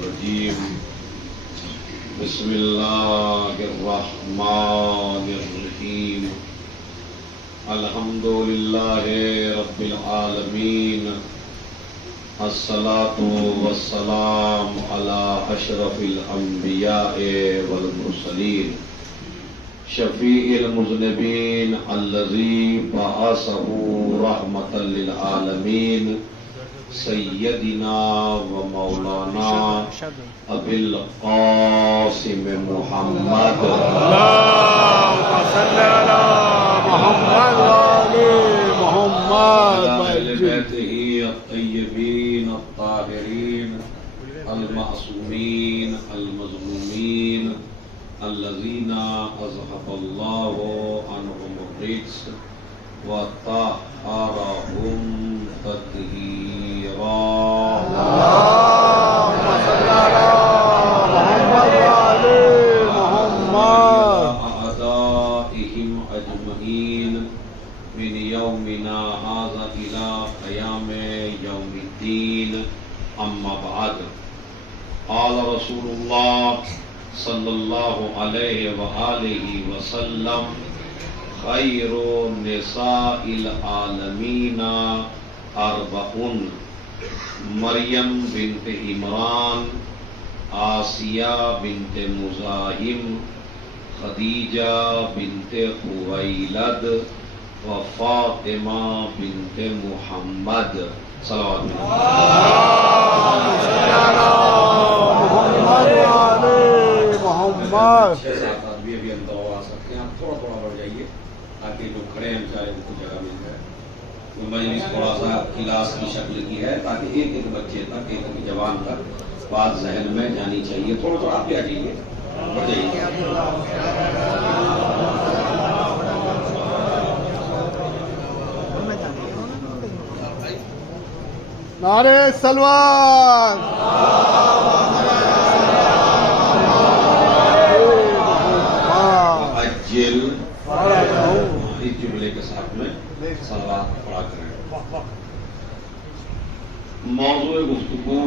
الرجيم بسم الله الرحمن الرحيم الحمد لله رب العالمين الصلاة والسلام على أشرف الأنبياء والمرسلين شفيع المذنبين الذي بعثه رحمة للعالمين سيدنا ومولانا أبي القاسم محمد اللهم صل على محمد وآل محمد وعلى أهل بيته الطيبين الطاهرين المعصومين المظلومين الذين أذهب الله عنهم الرجس وطهرهم تطهيرا. اللهم صل على محمد وآل محمد أعدائهم أجمعين من يومنا هذا إلى قيام يوم الدين. أما بعد، قال رسول الله صلى الله عليه وآله وسلم: خير نساء العالمين أربع: مريم بنت عمران، آسیہ بنت مزاحم، خدیجہ بنت خویلد و فاطمہ بنت محمد. صلوات محمد. 6-7 آدمی ابھی اندر اور آ سکتے ہیں. آپ تھوڑا تھوڑا بڑھ جائیے تاکہ جو کھڑے ہیں بیچارے ان کو جگہ مل جائے. مجلس تھوڑا سا کلاس کی شکل کی ہے تاکہ ایک ایک بچے تک، ایک ایک جوان تک بات ذہن میں جانی چاہیے. تھوڑا تھوڑا آپ بھی آ جائیے، بڑھ جائیے. نعرے سلوات. اجل اس جملے کے ساتھ میں صلوات پڑھا کریں. موضوع گفتگو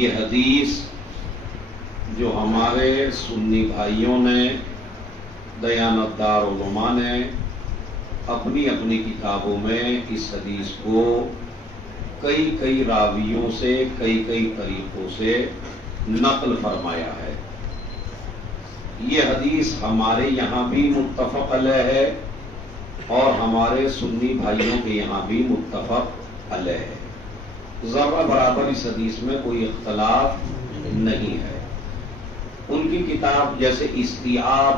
یہ حدیث جو ہمارے سنی بھائیوں نے، دیانتدار علماء نے اپنی اپنی کتابوں میں اس حدیث کو کئی راویوں سے کئی طریقوں سے نقل فرمایا ہے. یہ حدیث ہمارے یہاں بھی متفق علیہ ہے اور ہمارے سنی بھائیوں کے یہاں بھی متفق علیہ ہے. ذرہ برابر اس حدیث میں کوئی اختلاف نہیں ہے. ان کی کتاب جیسے استیاب،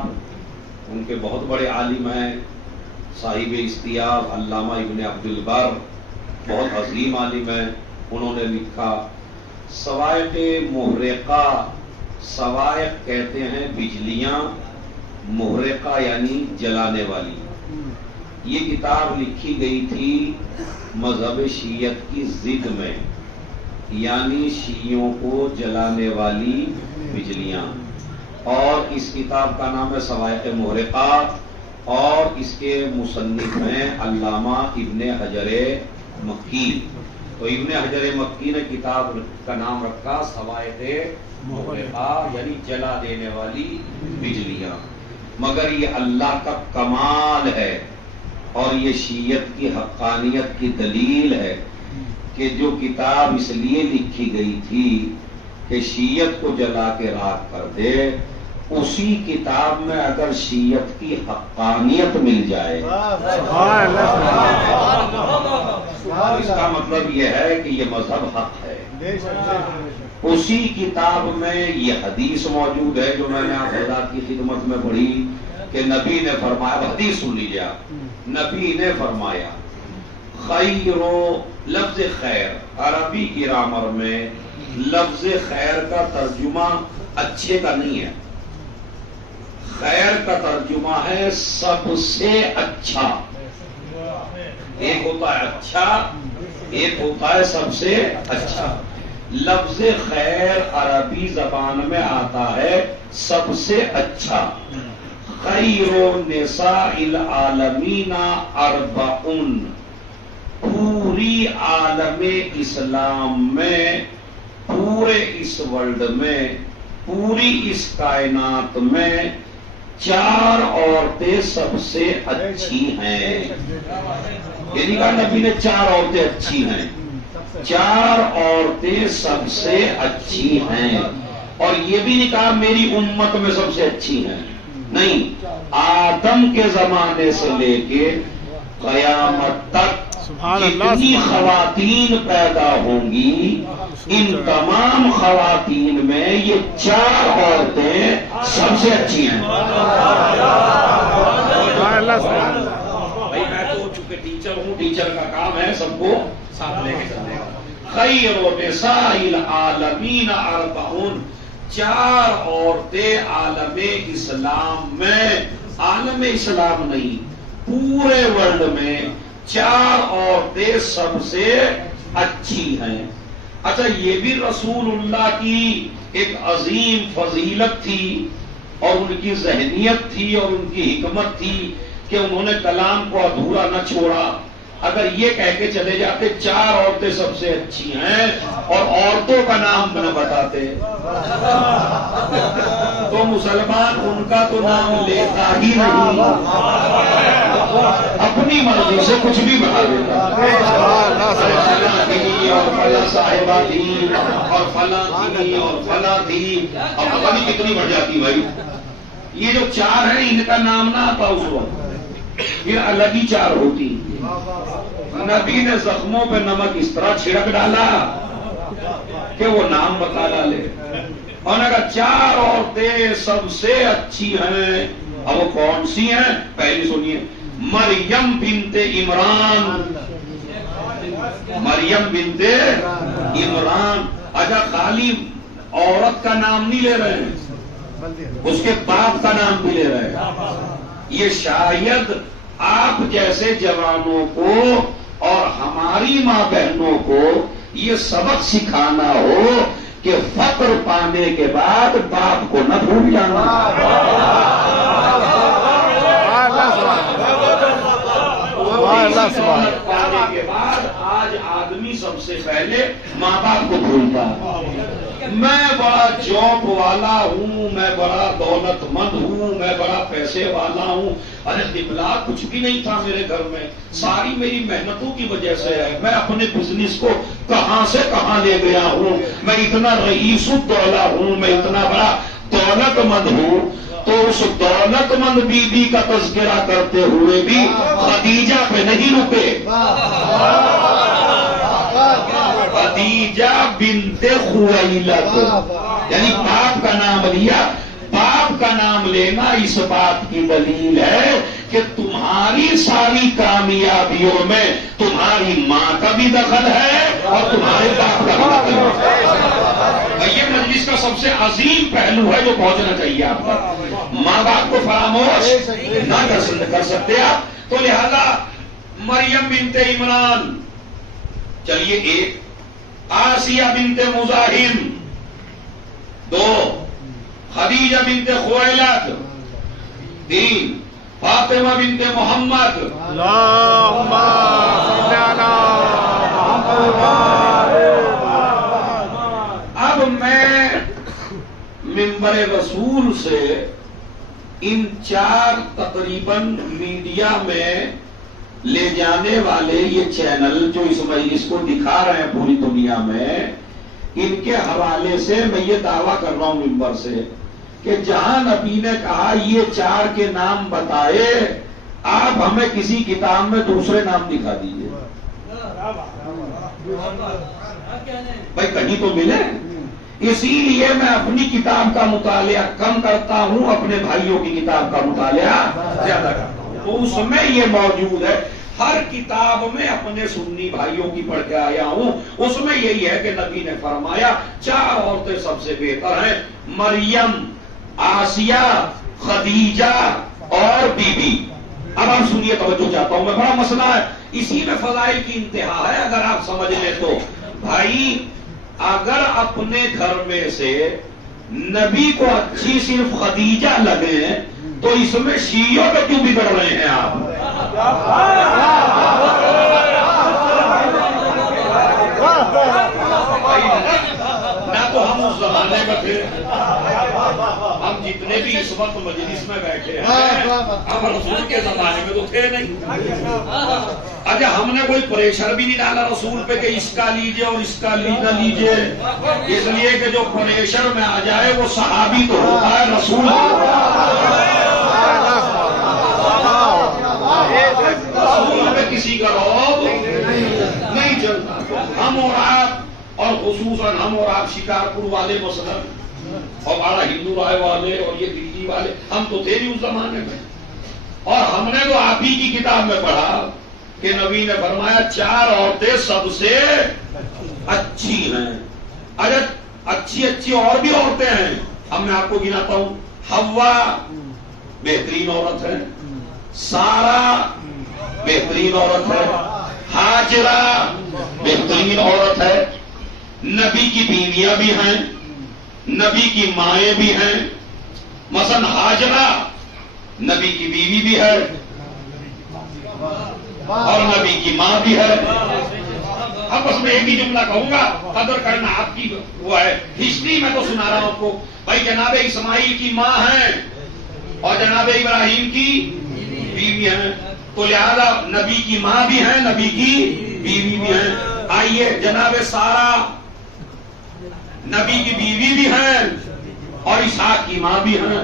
ان کے بہت بڑے عالم ہیں صاحب استیاب علامہ ابن عبد البر، بہت عظیم عالم ہیں. انہوں نے لکھا صواعق محرقہ. صواعق کہتے ہیں بجلیاں، محرقہ یعنی جلانے والی. یہ کتاب لکھی گئی تھی مذہب شیعت کی ضد میں، یعنی شیعوں کو جلانے والی بجلیاں. اور اس کتاب کا نام ہے صواعق محرقہ، اور اس کے مصنف ہیں علامہ ابن حجر مکی. تو ابن حجر مکی نے کتاب کا نام رکھا صواعق محرقہ، یعنی جلا دینے والی بجلیاں. مگر یہ اللہ کا کمال ہے اور یہ شیعت کی حقانیت کی دلیل ہے کہ جو کتاب اس لیے لکھی گئی تھی کہ شیعت کو جلا کے راکھ کر دے، اسی کتاب میں اگر شیعت کی حقانیت مل جائے اس کا مطلب یہ ہے کہ یہ مذہب حق ہے. اسی کتاب میں یہ حدیث موجود ہے جو میں نے آپ حضرات کی خدمت میں پڑھی کہ نبی نے فرمایا، حدیث سن لیجیے آپ. نبی نے فرمایا خیر، لفظ خیر عربی گرامر میں لفظ خیر کا ترجمہ اچھے کا نہیں ہے. خیر کا ترجمہ ہے سب سے اچھا. ایک ہوتا ہے اچھا، ایک ہوتا ہے سب سے اچھا. لفظ خیر عربی زبان میں آتا ہے سب سے اچھا. خیر نساء العالمین اربعن، پوری عالم اسلام میں پورے اس ورلڈ میں، پوری اس کائنات میں 4 عورتیں سب سے اچھی ہیں. یہ نہیں کہا نبی نے 4 عورتیں اچھی ہیں، 4 عورتیں سب سے اچھی ہیں. اور یہ بھی نہیں کہا میری امت میں سب سے اچھی ہیں، نہیں، آدم کے زمانے سے لے کے قیامت تک جتنی خواتین پیدا ہوں گی، ان تمام خواتین میں یہ 4 عورتیں سب سے اچھی ہیں. بھائی میں تو چونکہ ٹیچر ہوں، ٹیچر کا کام ہے سب کو ساتھ لے کے چلنے کا. خیر نساء العالمین 4 4 عورتیں عالم اسلام میں، عالم اسلام نہیں پورے ورلڈ میں 4 عورتیں سب سے اچھی ہیں. اچھا یہ بھی رسول اللہ کی ایک عظیم فضیلت تھی اور ان کی ذہنیت تھی اور ان کی حکمت تھی کہ انہوں نے کلام کو ادھورا نہ چھوڑا. اگر یہ کہہ کے چلے جاتے 4 عورتیں سب سے اچھی ہیں اور عورتوں کا نام نہ بتاتے تو مسلمان ان کا تو نام لیتا ہی نہیں، اپنی مرضی سے کچھ بھی بتا دیتا. اور فلاں صاحبہ تھی اور فلاں تھی اور فلاں تھی، اب پتہ نہیں کتنی بڑھ جاتی. بھائی یہ جو 4 ہیں ان کا نام نہ آتا اس وقت، پھر الگ ہی 4 ہوتی. نبی نے زخموں پہ نمک اس طرح چھڑک ڈالا کہ وہ نام بتا ڈالے. اور اگر 4 عورتیں سب سے اچھی ہیں، اب وہ کون سی ہیں؟ پہلی سنیے، مریم بنت عمران. مریم بنت عمران. اچھا خالی عورت کا نام نہیں لے رہے ہیں، اس کے باپ کا نام بھی لے رہے ہیں. یہ شاید آپ جیسے جوانوں کو اور ہماری ماں بہنوں کو یہ سبق سکھانا ہو کہ فقر پانے کے بعد باپ کو نہ بھول جانا. پانے کے بعد آج آدمی سب سے پہلے ماں باپ کو بھولتا ہے. میں بڑا جاب والا ہوں، میں بڑا دولت مند ہوں، میں بڑا پیسے والا ہوں. ارے قبلہ کچھ بھی نہیں تھا میرے گھر میں، ساری میری محنتوں کی وجہ سے ہے. میں اپنے بزنس کو کہاں سے کہاں لے گیا ہوں، میں اتنا رئیس الدولہ ہوں، میں اتنا بڑا دولت مند ہوں. تو اس دولت مند بی بی کا تذکرہ کرتے ہوئے بھی خدیجہ پہ نہیں رکے. خدیجہ بنت خویلد، یعنی باپ کا نام لیا. باپ کا نام لینا اس بات کی دلیل ہے کہ تمہاری ساری کامیابیوں میں تمہاری ماں کا بھی دخل ہے اور تمہارے باپ کا بھی دخل ہے. یہ مجلس کا سب سے عظیم پہلو ہے جو پہنچنا چاہیے آپ پر. ماں باپ کو فراموش نہ کر سکتے آپ. تو لہذا مریم بنت عمران. چلیے 1 آسیہ بنت مزاحم، 2 خدیجہ بنت خویلد، 3 فاطمہ بنت محمد. اللہم صل علی اب میں منبر رسول سے ان 4 تقریباً میڈیا میں لے جانے والے یہ چینل جو اس مجلس کو دکھا رہے ہیں پوری دنیا میں، ان کے حوالے سے میں یہ دعویٰ کر رہا ہوں منبر سے کہ جہاں نبی نے کہا یہ 4 کے نام بتائے، آپ ہمیں کسی کتاب میں دوسرے نام دکھا دیجئے. بھائی کہیں تو ملے. اسی لیے میں اپنی کتاب کا مطالعہ کم کرتا ہوں، اپنے بھائیوں کی کتاب کا مطالعہ زیادہ کرتا ہوں. تو اس میں یہ موجود ہے. ہر کتاب میں اپنے سنی بھائیوں کی پڑھ کے آیا ہوں، اس میں یہی ہے کہ نبی نے فرمایا 4 عورتیں سب سے بہتر ہیں، مریم، آسیہ، خدیجہ اور بی بی. اب آپ سنیے، توجہ چاہتا ہوں میں، بڑا مسئلہ ہے، اسی میں فضائل کی انتہا ہے اگر آپ سمجھ لیں تو. بھائی اگر اپنے گھر میں سے نبی کو اچھی صرف خدیجہ لگے تو اس میں شیعوں پہ کیوں بگڑ رہے ہیں آپ؟ نہ تو زمانے میں تھے. ہم جتنے بھی اس وقت مجلس میں بیٹھے ہیں ہم رسول کے زمانے میں تو تھے نہیں. اچھا ہم نے کوئی پریشر بھی نہیں ڈالا رسول پہ کہ اس کا لیجئے اور اس کا نہ لیجئے, اس لیے کہ جو پریشر میں آ جائے وہ صحابی تو ہوتا ہے, رسول پہ کسی کا روب نہیں چلتا. ہم اور آپ, اور خصوصاً ہم اور آپ شکارپور والے مثلاً, اور ہمارا ہندو رائے والے اور یہ دلی والے, ہم تو تھے نہیں اس زمانے میں. اور ہم نے تو آپ ہی کی کتاب میں پڑھا کہ نبی نے فرمایا 4 عورتیں سب سے اچھی ہیں. اگر اچھی اچھی اور بھی عورتیں ہیں, اب میں آپ کو گناتا ہوں. حوا بہترین عورت ہے, سارا بہترین عورت ہے, ہاجرہ بہترین عورت ہے, نبی کی بیویاں بھی ہیں, نبی کی مائیں بھی ہیں. مثلا ہاجرہ نبی کی بیوی بھی ہے اور نبی کی ماں بھی ہے. اب بس میں ایک ہی جملہ کہوں گا, قدر کرنا آپ کی وہ ہے. ہسٹری میں تو سنا رہا ہوں آپ کو. بھائی جناب اسماعیل کی ماں ہیں اور جناب ابراہیم کی بیوی ہیں, تو لہذا نبی کی ماں بھی ہیں, نبی کی بیوی بھی ہیں. آئیے جناب سارا نبی کی بیوی بھی ہیں اور اسحاق کی ماں بھی ہیں.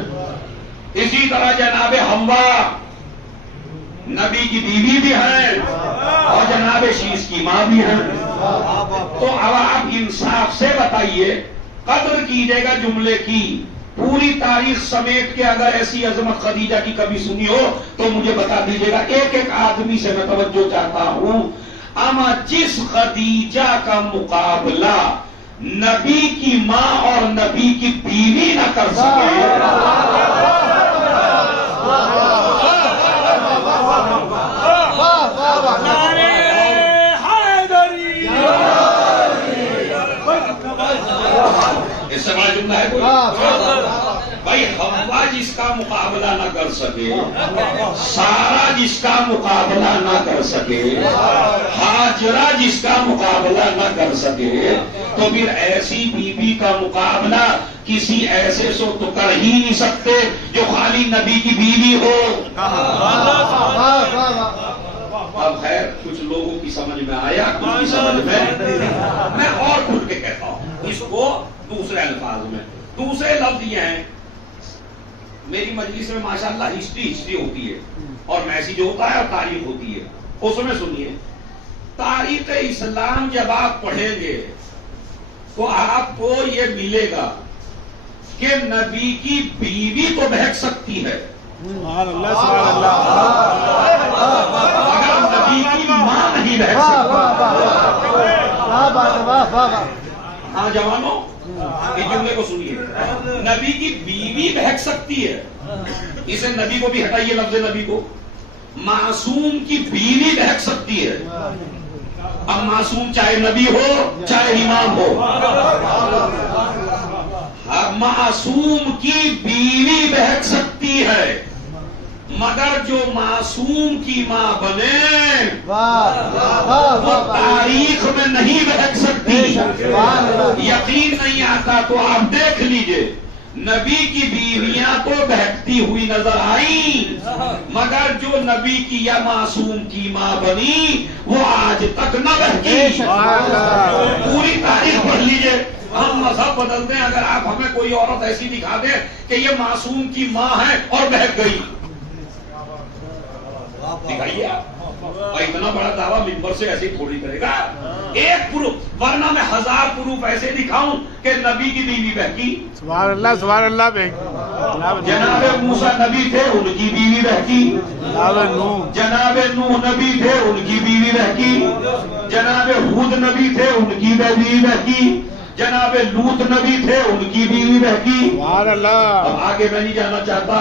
اسی طرح جناب حوا نبی کی بیوی بھی ہیں اور جناب شیش کی ماں بھی ہیں. تو اب آپ انصاف سے بتائیے, قدر کیجیے گا جملے کی. پوری تاریخ سمیٹ کے اگر ایسی عظمت خدیجہ کی کبھی سنی ہو تو مجھے بتا دیجیے گا. ایک ایک آدمی سے میں توجہ چاہتا ہوں. اما جس خدیجہ کا مقابلہ نبی کی ماں اور نبی کی بیوی نہ کر سکے, اس سے بڑا جملہ ہے کوئی؟ بھائی حوا جس کا مقابلہ نہ کر سکے, سارا جس کا مقابلہ نہ کر سکے, ہاجرہ جس کا مقابلہ نہ کر سکے, تو پھر ایسی بیوی کا مقابلہ کسی ایسے سے تو کر ہی نہیں سکتے جو خالی نبی کی بیوی ہو. اب خیر کچھ لوگوں کی سمجھ میں آیا, کچھ کی سمجھ میں اور کھل کے کہتا ہوں اس کو دوسرے الفاظ میں. دوسرے لفظ یہ ہیں, میری مجلس میں ماشاءاللہ ہسٹری ہوتی ہے اور میسیج ہوتا ہے اور تاریخ ہوتی ہے. اس میں سنیے, تاریخ اسلام جب آپ پڑھیں گے تو آپ کو یہ ملے گا کہ نبی کی بیوی تو بہک سکتی ہے سبحان اللہ سبحان اللہ, مگر نبی کی ماں نہیں بہک سکتی. ہاں جوانوں اس جملے کو سنیے, نبی کی بیوی بہک سکتی ہے, اسے نبی کو بھی ہٹائیے لفظ نبی کو. معصوم کی بیوی بہک سکتی ہے. اب معصوم چاہے نبی ہو چاہے امام ہو, معصوم کی بیوی بہک سکتی ہے, مگر جو معصوم کی ماں بنے وہ تاریخ میں نہیں بہک سکتی. یقین نہیں آتا تو آپ دیکھ لیجئے, نبی کی بیویاں تو بہکتی ہوئی نظر آئیں, مگر جو نبی کی یا معصوم کی ماں بنی وہ آج تک نہ بہکی. پوری تاریخ پڑھ لیجئے. ہم مذہب بدلتے ہیں, اگر آپ ہمیں کوئی عورت ایسی دکھا دیں کہ یہ معصوم کی ماں ہے اور بہک گئی, دکھائیے آپ. اتنا بڑا دعویٰ ممبر سے ایسے تھوڑی کرے گا. ایک پروف, ورنہ میں 1000 پروف ایسے دکھاؤں کہ نبی کی بیوی بہکی. سبحان اللہ سبحان اللہ. جناب موسیٰ نبی تھے, ان کی بیوی بہکی. جناب نوح نبی تھے, ان کی بیوی بہکی. جناب ہود نبی تھے, ان کی بیوی بہکی. جناب لوط نبی تھے, ان کی بیوی بہکی. سبحان اللہ. اب آگے میں نہیں جانا چاہتا.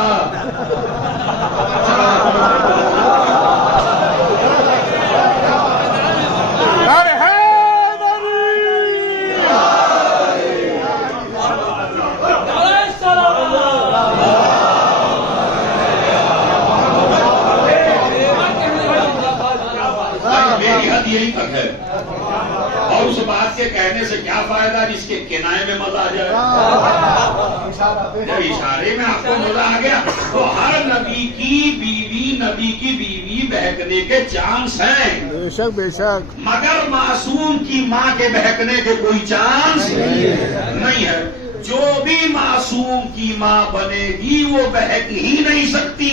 یہی تک ہے اور اس بات کے کہنے کہنے سے کیا فائدہ جس کے کنائے میں مزہ آ جائے؟ جب اشارے میں آپ کو مزہ آ گیا تو ہر نبی کی بیوی بہکنے کے چانس ہیں، بے شک بے شک، مگر معصوم کی ماں کے بہکنے کے کوئی چانس نہیں ہے۔ جو بھی معصوم کی ماں بنے گی وہ بہک ہی نہیں سکتی،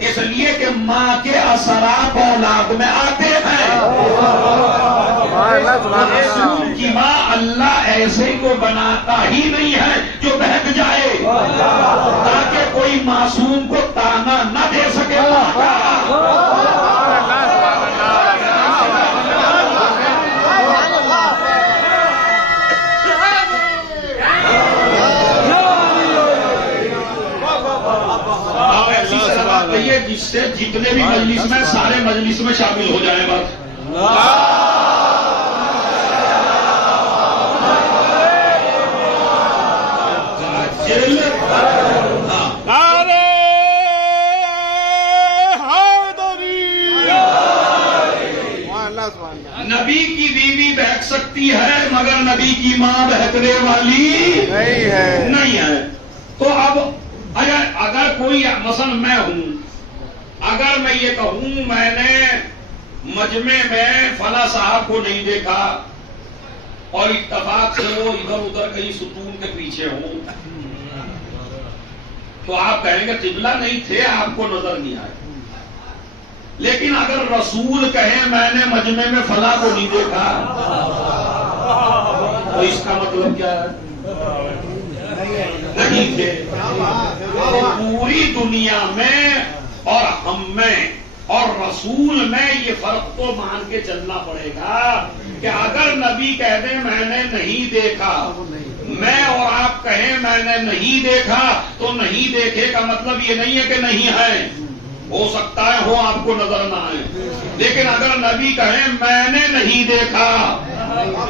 اس لیے کہ ماں کے اثرات اولاد میں آتے ہیں۔ معصوم کی ماں اللہ ایسے کو بناتا ہی نہیں ہے جو بہک جائے، تاکہ کوئی معصوم کو تانا نہ دے سکے۔ جس سے جتنے بھی مجلس میں سارے مجلس میں شامل ہو جائیں بات۔ نبی کی بیوی بہک سکتی ہے مگر نبی کی ماں بہکنے والی نہیں ہے۔ تو اب اگر کوئی مثلا میں ہوں، اگر میں یہ کہوں میں نے مجمع میں فلاں صاحب کو نہیں دیکھا اور اتفاق سے وہ ادھر ادھر کہیں ستون کے پیچھے ہوں، تو آپ کہیں گے قبلہ نہیں تھے، آپ کو نظر نہیں آئے۔ لیکن اگر رسول کہیں میں نے مجمع میں فلاں کو نہیں دیکھا، تو اس کا مطلب کیا ہے؟ نہیں تھے۔ پوری دنیا میں اور ہم میں اور رسول میں یہ فرق تو مان کے چلنا پڑے گا کہ اگر نبی کہہ دیں میں نے نہیں دیکھا، میں اور آپ کہیں میں نے نہیں دیکھا، تو نہیں دیکھے کا مطلب یہ نہیں ہے کہ نہیں ہے، ہو سکتا ہے ہو آپ کو نظر نہ آئے۔ لیکن اگر نبی کہیں میں نے نہیں دیکھا،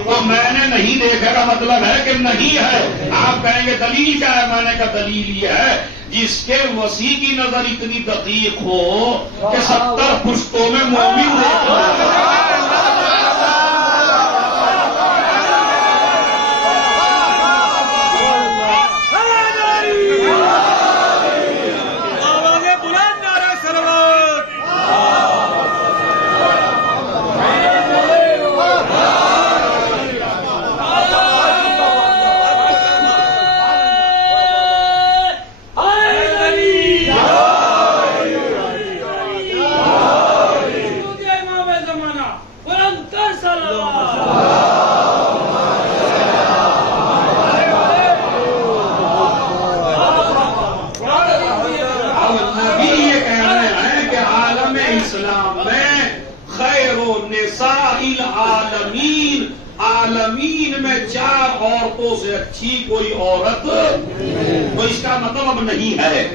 تو میں نے نہیں دیکھا کا مطلب ہے کہ نہیں ہے۔ آپ کہیں گے دلیل کیا ہے؟ میں نے کہا دلیل یہ ہے جس کے وسیع کی نظر اتنی دقیق ہو کہ 70 پشتوں میں مومن دیکھتا۔ عالمین میں 4 عورتوں سے اچھی کوئی عورت، تو اس کا مطلب اب نہیں ہے۔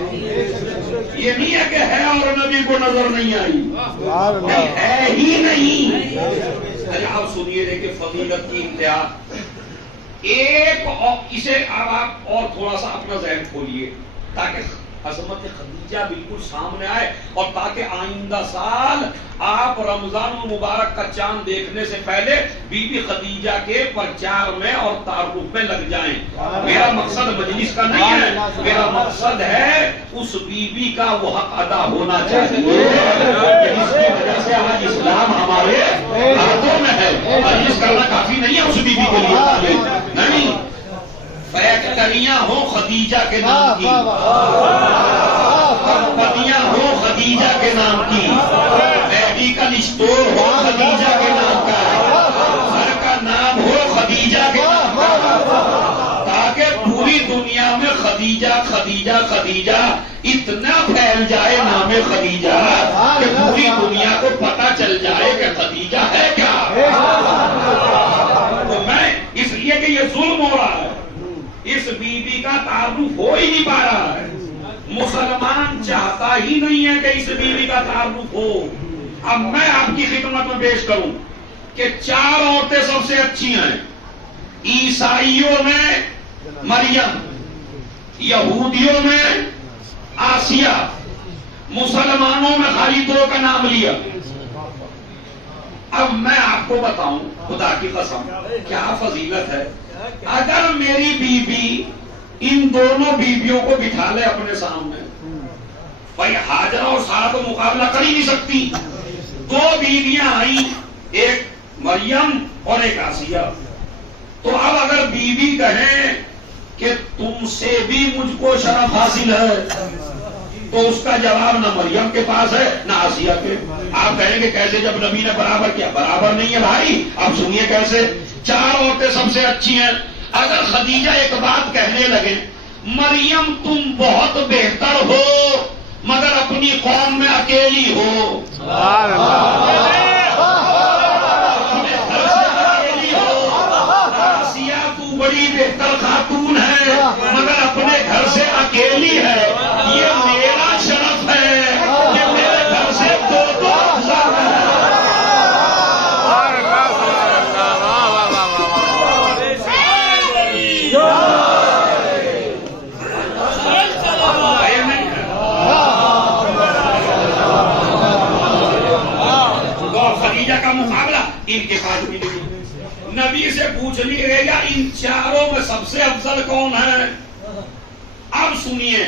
یہ نہیں ہے کہ ہے اور نبی کو نظر نہیں آئی، ہے ہی نہیں۔ آپ سنیے دیکھیں فضیلت کی انتہا ایک، اسے اب آپ اور تھوڑا سا اپنا ذہن کھولیے تاکہ عظمت خدیجہ بالکل سامنے آئے، اور تاکہ آئندہ سال آپ رمضان المبارک کا چاند دیکھنے سے پہلے بی بی خدیجہ کے پرچار میں اور تعارف میں لگ جائیں۔ میرا مقصد مجلس کا نہیں ہے، میرا مقصد ہے اس بی بی کا وہ حق ادا ہونا چاہیے جس کی وجہ سے آج اسلام ہمارے ہاتھوں میں ہے۔ مجلس کرنا کافی نہیں ہے اس بی بی کے لیے، نہیں، فیکٹریاں ہو خدیجہ کے نام کی، کمپنیاں ہو خدیجہ کے نام کی، میڈیکل اسٹور ہو خدیجہ کے نام کا، گھر کا نام ہو خدیجہ کے نام کا، تاکہ پوری دنیا میں خدیجہ خدیجہ خدیجہ اتنا پھیل جائے نام خدیجہ کہ پوری دنیا کو پتہ چل جائے کہ خدیجہ ہے کیا۔ تو میں اس لیے کہ یہ ظلم ہو رہا ہے، اس بی بی کا تعارف ہو ہی نہیں پا رہا ہے، مسلمان چاہتا ہی نہیں ہے کہ اس بی بی کا تعارف ہو۔ اب میں آپ کی خدمت میں پیش کروں کہ 4 عورتیں سب سے اچھی ہیں۔ عیسائیوں میں مریم، یہودیوں میں آسیہ، مسلمانوں میں خالی 2 کا نام لیا۔ اب میں آپ کو بتاؤں خدا کی قسم کیا فضیلت ہے، اگر میری بیوی ان دونوں بیویوں کو بٹھا لے اپنے سامنے، بھائی حاجرہ اور سارا تو مقابلہ کر ہی نہیں سکتی، دو بیویاں آئیں، ایک مریم اور ایک آسیہ، تو اب اگر بیوی کہیں کہ تم سے بھی مجھ کو شرف حاصل ہے، تو اس کا جواب نہ مریم کے پاس ہے نہ آسیہ کے۔ آپ کہیں گے کیسے جب نبی نے برابر کیا؟ برابر نہیں ہے بھائی، اب سنیے کیسے۔ چار عورتیں سب سے اچھی ہیں، اگر خدیجہ ایک بات کہنے لگے، مریم تم بہت بہتر ہو مگر اپنی قوم میں اکیلی ہو، آسیہ تو بڑی بہتر خاتون ہے مگر اپنے گھر سے اکیلی ہے، یہ میرا شرف ہے کہ میرے گھر سے دو افضل ہیں۔ خدیجہ کا مقابلہ ان کے پاس بھی نہیں، نبی سے پوچھنے گا ان چاروں میں سب سے افضل کون ہے؟ اب سنیے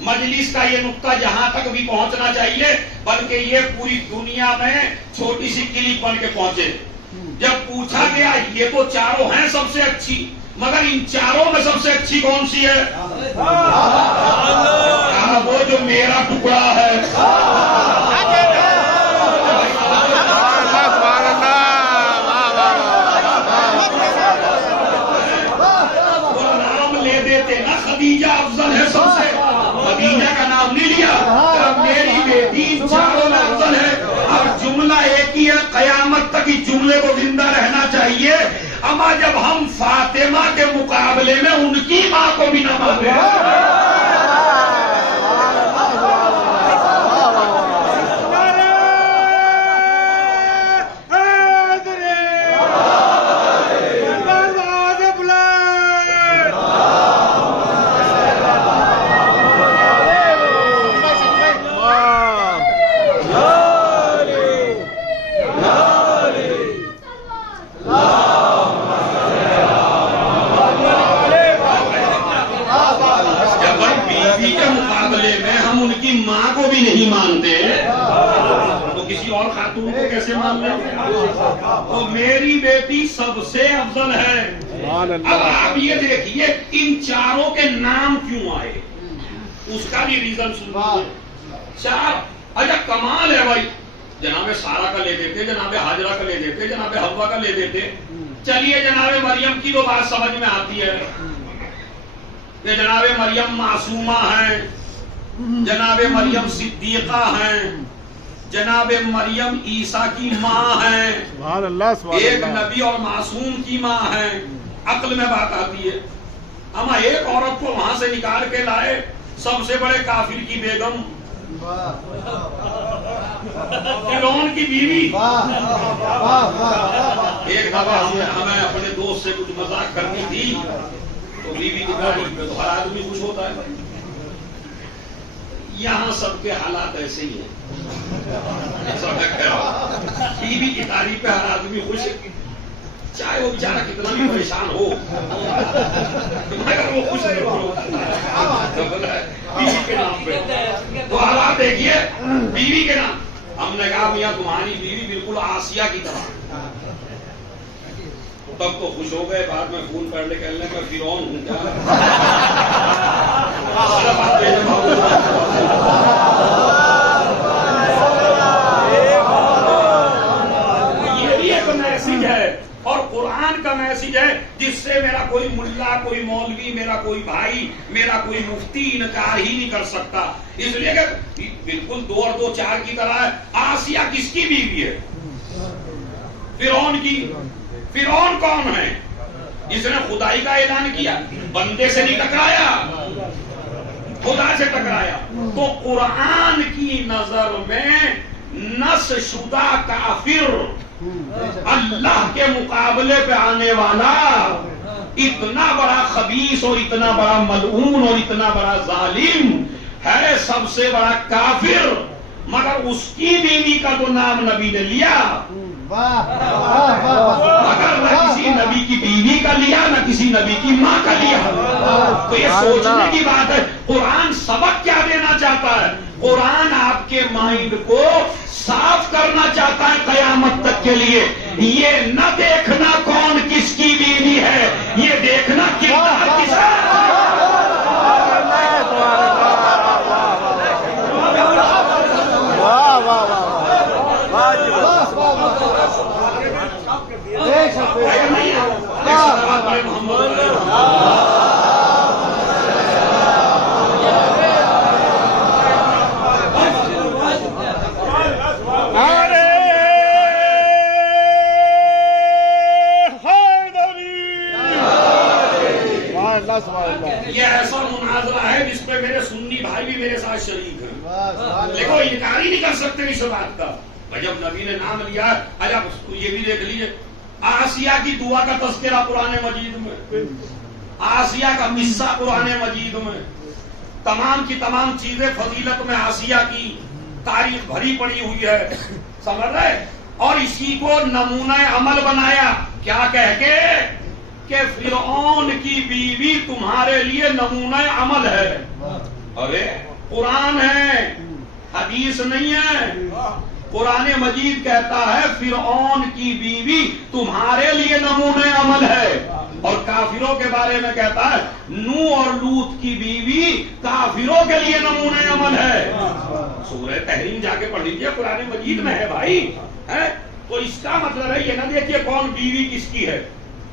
مجلس کا یہ نقطہ جہاں تک بھی پہنچنا چاہیے، بلکہ یہ پوری دنیا میں چھوٹی سی کلپ بن کے پہنچے۔ جب پوچھا گیا یہ تو چاروں ہیں سب سے اچھی، مگر ان چاروں میں سب سے اچھی کون سی ہے؟ وہ جو میرا ٹکڑا ہے۔ خدیجہ افضل ہے سب سے، خدیجہ کا نام نہیں لیا، میری بیٹی چاروں میں افضل ہے۔ اب جملہ ایک ہی ہے، قیامت تک اس جملے کو زندہ رہنا چاہیے، اما جب ہم فاطمہ کے مقابلے میں ان کی ماں کو بھی نہ مانیں۔ ماں کو بھی نہیں مانتے تو کسی اور خاتون کو کیسے مان لیں؟ تو میری بیٹی سب سے افضل ہے۔ اب آپ یہ دیکھیے ان چاروں کے نام کیوں آئے، اس کا بھی ریزن سنیے۔ چار اچھا کمال ہے بھائی، جناب سارا کا لے دیتے، جناب حاجرہ کا لے دیتے، جناب حوا کا لے دیتے، چلیے جناب مریم کی تو بات سمجھ میں آتی ہے کہ جناب مریم معصومہ ہیں، جناب مریم صدیقہ ہیں، جناب مریم عیسیٰ کی ماں ہیں، ایک نبی اور معصوم کی ماں ہے، عقل میں بات آتی ہے۔ اما ایک عورت کو وہاں سے نکال کے لائے، سب سے بڑے کافر کی بیگم، فرعون کی بیوی۔ ایک دفعہ ہمیں اپنے دوست سے کچھ مذاق کرنی تھی تو بیوی کی تعریف میں تو ہر آدمی خوش ہوتا ہے، یہاں سب کے حالات ایسے ہی ہیں، بیوی کی تعریف پہ ہر آدمی خوش ہے، چاہے وہ بیچارہ کتنا بھی پریشان ہو مگر وہ خوش نہیں ہوتا بیوی کے نام پہ۔ تو اب آپ دیکھیے بیوی کے نام، ہم نے کہا میاں تمہاری بیوی بالکل آسیہ کی طرح، تب تو خوش ہو گئے، بعد میں فون کر لے کہنے میں فرعون ہوں کیا؟ یہ بھی ایک میسج ہے اور قرآن کا میسج ہے جس سے میرا کوئی ملا، کوئی مولوی، میرا کوئی بھائی، میرا کوئی مفتی انکار ہی نہیں کر سکتا، اس لیے کہ بالکل 2 اور 2 4 کی طرح ہے۔ آسیہ کس کی بیوی ہے؟ فرعون کی۔ فرعون کون ہے؟ جس نے خدائی کا اعلان کیا، بندے سے نہیں ٹکرایا، خدا سے ٹکرایا۔ تو قرآن کی نظر میں نس شدہ کافر، اللہ کے مقابلے پہ آنے والا، اتنا بڑا خبیث اور اتنا بڑا ملعون اور اتنا بڑا ظالم ہے، سب سے بڑا کافر، مگر اس کی بیوی کا تو نام نبی نے لیا مگر نہ کسی نبی کی بیوی کا لیا نہ کسی نبی کی ماں کا لیا. تو یہ سوچنے کی بات ہے. قرآن سبق کیا دینا چاہتا ہے؟ قرآن آپ کے مائنڈ کو صاف کرنا چاہتا ہے قیامت تک کے لیے. یہ نہ دیکھنا کون کس کی بیوی ہے، یہ دیکھنا کردار کس کا. یہ ایسا مناظرہ ہے جس پہ میرے سنی بھائی بھی میرے ساتھ شریک ہیں، لیکن وہ انکار ہی نہیں کر سکتے اس بات کا. جب نبی نے نام لیا، اچھا یہ بھی دیکھ لیجیے آسیہ کی دعا کا تذکرہ قرآن مجید میں، آسیہ کا قصہ قرآن مجید میں، تمام کی تمام چیزیں فضیلت میں آسیہ کی تاریخ بھری پڑی ہوئی ہے، سمجھ رہے؟ اور اسی کو نمونہ عمل بنایا کیا کہہ کے کہ فرعون کی بیوی تمہارے لیے نمونہ عمل ہے. ارے قرآن ہے، حدیث نہیں ہے. قرآن مجید کہتا ہے فرعون کی بیوی تمہارے لیے نمونہ عمل ہے، اور کافروں کے بارے میں کہتا ہے نوح اور لوط کی بیوی کافروں کے لیے نمونہ عمل ہے. سورہ تحریم جا کے پڑھ لیجیے، قرآن مجید میں ہے بھائی. تو اس کا مطلب ہے یہ نہ دیکھیے کون بیوی کس کی ہے،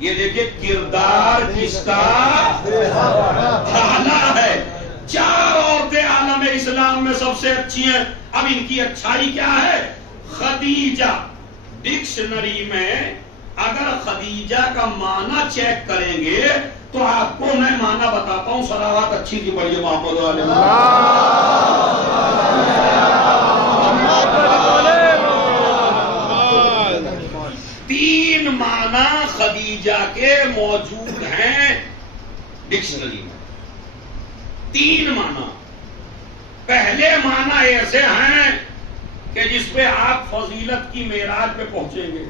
یہ دیکھیے کردار کس کا اعلیٰ ہے. 4 عورتیں عالم اسلام میں سب سے اچھی ہیں. اب ان کی اچھائی کیا ہے؟ خدیجہ. ڈکشنری میں اگر خدیجہ کا معنی چیک کریں گے تو آپ کو میں معنی بتاتا ہوں. صلوات اچھی تھی، پڑھیے محمد علیہ تین معنی خدیجہ کے موجود ہیں ڈکشنری میں. 3 معنی. پہلے معنی ایسے ہیں کہ جس پہ آپ فضیلت کی معراج پہ پہنچیں گے.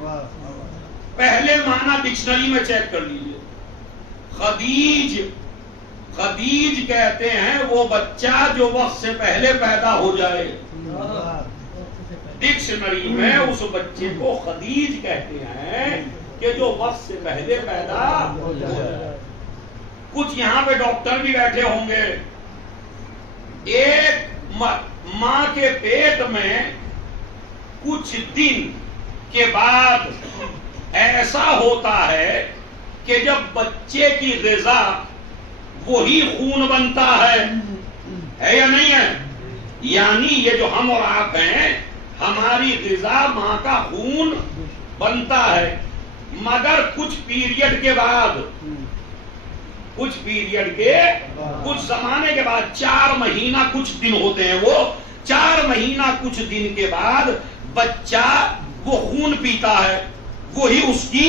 پہلے معنی ڈکشنری میں چیک کر لیجئے. خدیج کہتے ہیں وہ بچہ جو وقت سے پہلے پیدا ہو جائے. ڈکشنری میں اس بچے کو خدیج کہتے ہیں کہ جو وقت سے پہلے پیدا ہو جائے. کچھ یہاں پہ ڈاکٹر بھی بیٹھے ہوں گے. ایک ماں کے پیٹ میں کچھ دن کے بعد ایسا ہوتا ہے کہ جب بچے کی غذا وہی خون بنتا ہے یا نہیں ہے؟ یعنی یہ جو ہم اور آپ ہیں، ہماری غذا ماں کا خون بنتا ہے، مگر کچھ پیریڈ کے بعد، کچھ زمانے کے بعد 4 مہینہ کچھ دن ہوتے ہیں، وہ 4 مہینہ کچھ دن کے بعد بچہ وہ خون پیتا ہے، وہی اس کی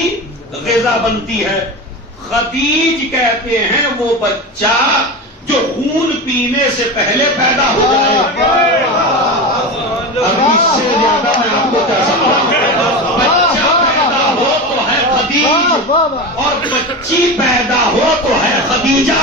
غذا بنتی ہے. خدیج کہتے ہیں وہ بچہ جو خون پینے سے پہلے پیدا ہو جائے. اب اس سے زیادہ میں آپ کو کیا سمجھاؤں؟ بچہ پیدا ہو تو ہے خدیج، اور بچی پیدا ہو تو ہے خدیجہ.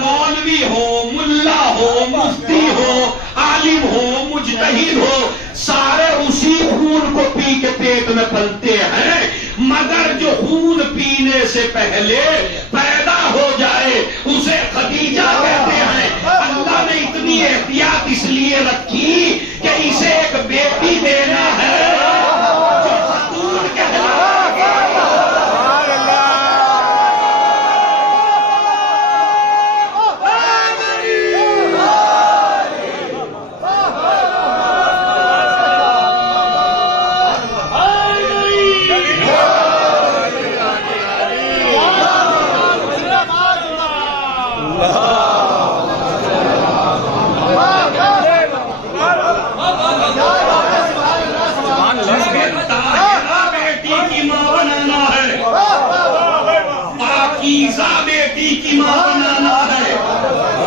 مولوی ہو، ملا ہو، مفتی ہو، عالم ہو، مجتہد ہو، سارے اسی خون کو پی کے پیٹ میں پلتے ہیں، مگر جو خون پینے سے پہلے پیدا ہو جائے اسے خدیجہ کہتے ہیں. اللہ نے اتنی احتیاط اس لیے رکھی کہ اسے ایک بیٹی دینا ہے جو خاتون کہلاتی. بیٹی کی ماں بنانا ہے،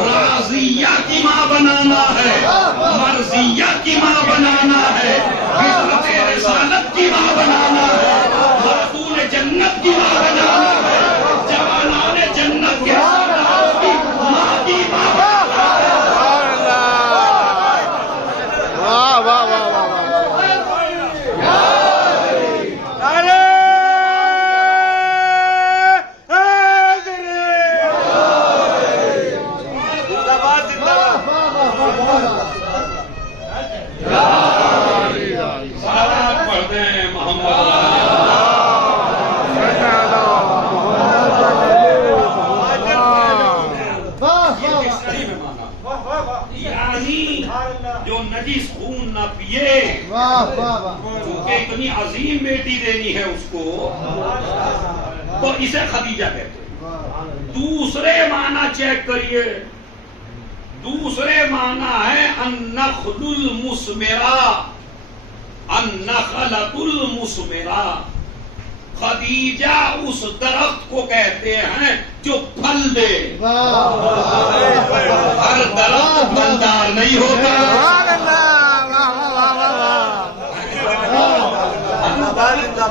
راضیہ کی ماں بنانا ہے، مرضیہ کی ماں بنانا ہے، رسالت کی ماں بنانا ہے، خاتون جنت کی ماں بنانا ہے، جوانان جنت کے سرداروں کی ماں کی ماں بنانا ہے۔ واہ واہ واہ واہ صلوات پڑھتے ہیں محمد ڈکشنری میں مانا، یعنی جو نجس خون نہ پیے، کیونکہ اتنی عظیم بیٹی دینی ہے اس کو، تو اسے خدیجہ کہتے ہیں۔ دوسرے معنی چیک کریے، دوسرے معنی ہے النخل المثمرہ، النخلۃ المثمرہ۔ خدیجہ اس درخت کو کہتے ہیں جو پھل دے۔ ہر درخت پھلدار نہیں ہوتا،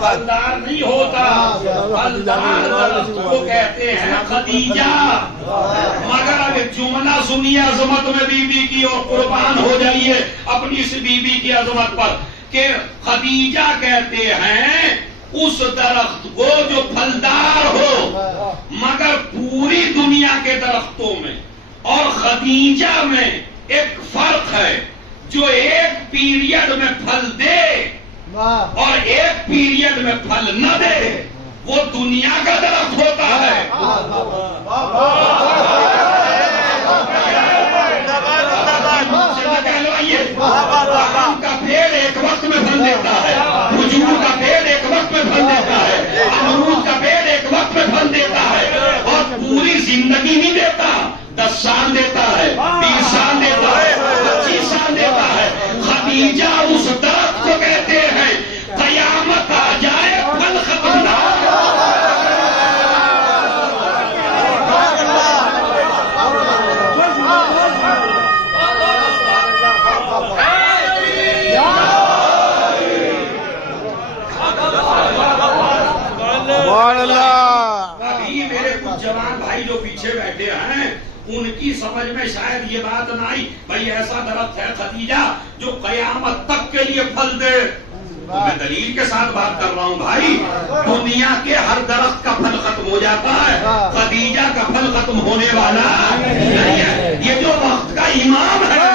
پھلدار نہیں ہوتا، پھلدار درخت کو کہتے ہیں خدیجہ۔ مگر اب ایک جملہ سنیے عظمت میں بی بی کی اور قربان ہو جائیے اپنی اس بی بی کی عظمت پر، کہ خدیجہ کہتے ہیں اس درخت کو جو پھلدار ہو، مگر پوری دنیا کے درختوں میں اور خدیجہ میں ایک فرق ہے، جو ایک پیریڈ میں پھل دے اور ایک پیریڈ میں پھل نہ دے، وہ دنیا کا درخت ہوتا ہے۔ آم کا پیڑ ایک وقت میں پھل دیتا ہے، کھجور کا پیڑ ایک وقت میں پھل دیتا ہے، امرود کا پیڑ ایک وقت میں پھل دیتا ہے، اور پوری زندگی نہیں دیتا، 10 سال دیتا ہے، 20 سال دیتا ہے، 25 سال دیتا ہے۔ خدیجہ اس درخت کو کہتے ہیں قیامت آ جائے پھل ختم نہ ہو۔ ابھی میرے کچھ جوان بھائی جو پیچھے بیٹھے ہیں، ان کی سمجھ میں شاید یہ بات نہ آئی، بھائی ایسا درخت ہے خدیجہ جو قیامت تک کے لیے پھل دے۔ تو میں دلیل کے ساتھ بات کر رہا ہوں بھائی، دنیا کے ہر درخت کا پھل ختم ہو جاتا ہے، خدیجہ کا پھل ختم ہونے والا نہیں ہے۔ یہ جو وقت کا امام ہے،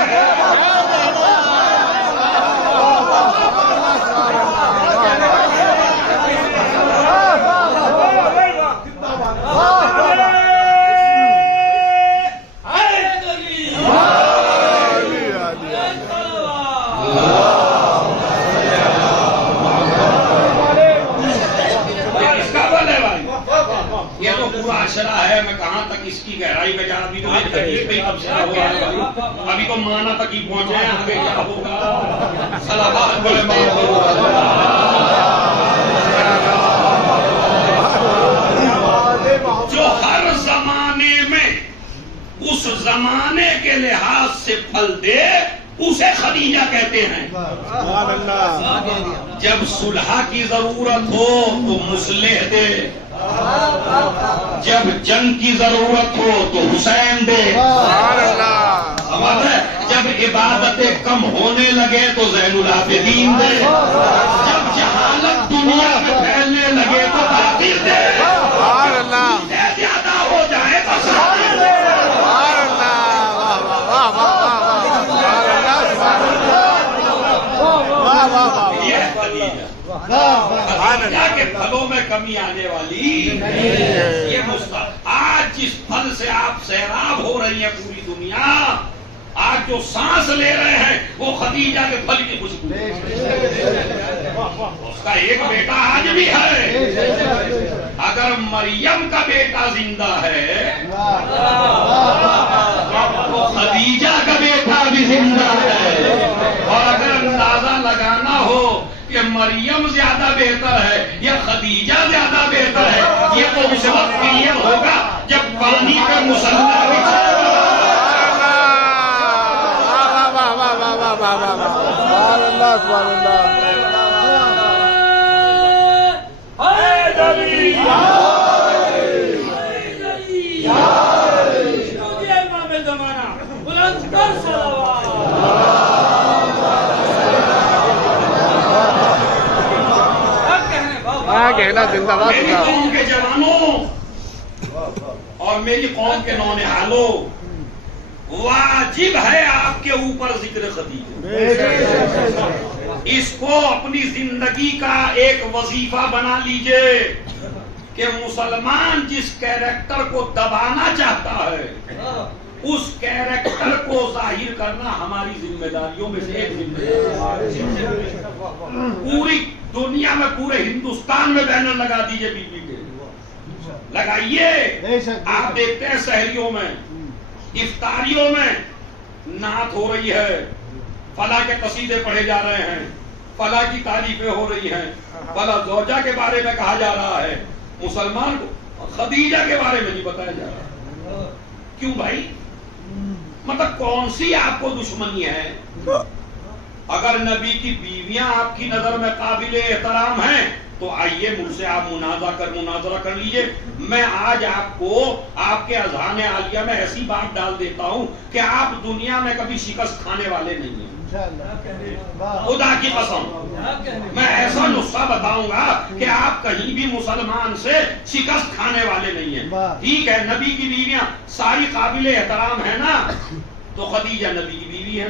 ہے میں کہاں تک اس کی گہرائی میں جا، ابھی تو ایک تکلیف پہ ابصرہ ہوا ہے، ابھی تو مانا تک ہی پہنچے ہیں، آگے کیا ہوگا؟ صلوات بولے جو ہر زمانے میں اس زمانے کے لحاظ سے پھل دے، اسے خدیجہ کہتے ہیں۔ جب صلح کی ضرورت ہو تو مصلح دے، جب جنگ کی ضرورت ہو تو حسین دے، جب عبادتیں کم ہونے لگے تو زین العابدین دے، جب جہالت دنیا میں پھیلنے لگے تو باقر دے، زیادہ ہو جائے تو ساتھ دے۔ خدیجہ کے پھلوں میں کمی آنے والی یہ مستقبل۔ آج جس پھل سے آپ سیراب ہو رہی ہیں پوری دنیا، آج جو سانس لے رہے ہیں وہ خدیجہ کے پھل کی خوشبو، اس کا ایک بیٹا آج بھی ہے۔ اگر مریم کا بیٹا زندہ ہے تو خدیجہ کا بیٹا بھی زندہ ہے، اور اگر اندازہ لگانا ہو کہ مریم زیادہ بہتر ہے یا خدیجہ زیادہ بہتر ہے، یہ تو اس وقت کلیئر ہوگا جب پانی کا مسلح بچھے۔ کہنا زندہ باد میری قوم کے جوانوں اور میری قوم کے نونہالوں، واجب ہے آپ کے اوپر ذکر خدیجہ، اس کو اپنی زندگی کا ایک وظیفہ بنا لیجئے کہ مسلمان جس کیریکٹر کو دبانا چاہتا ہے اس کیریکٹر کو ظاہر کرنا ہماری ذمہ داریوں میں سے ایک ذمہ داری ہے۔ پوری دنیا میں، پورے ہندوستان میں بینر لگا دیجئے بی بی کے، لگائیے۔ آپ دیکھتے ہیں سحریوں میں، افطاریوں میں نعت ہو رہی ہے، فلاں کے قصیدے پڑھے جا رہے ہیں، فلاں کی تعریفیں ہو رہی ہیں، فلاں زوجہ کے بارے میں کہا جا رہا ہے، مسلمان کو خدیجہ کے بارے میں نہیں بتایا جا رہا۔ کیوں بھائی؟ مطلب کون سی آپ کو دشمنی ہے؟ اگر نبی کی بیویاں آپ کی نظر میں قابل احترام ہیں تو آئیے مجھ سے آپ مناظرہ کر لیجئے۔ میں آج آپ کو آپ کے اذہان عالیہ میں ایسی بات ڈال دیتا ہوں کہ آپ دنیا میں کبھی شکست کھانے والے نہیں ہیں، خدا کی قسم۔ میں ایسا نسخہ بتاؤں گا کہ آپ کہیں بھی مسلمان سے شکست کھانے والے نہیں ہیں۔ ٹھیک ہے، نبی کی بیویاں ساری قابل احترام ہیں نا، تو خدیجہ نبی کی بیوی ہے،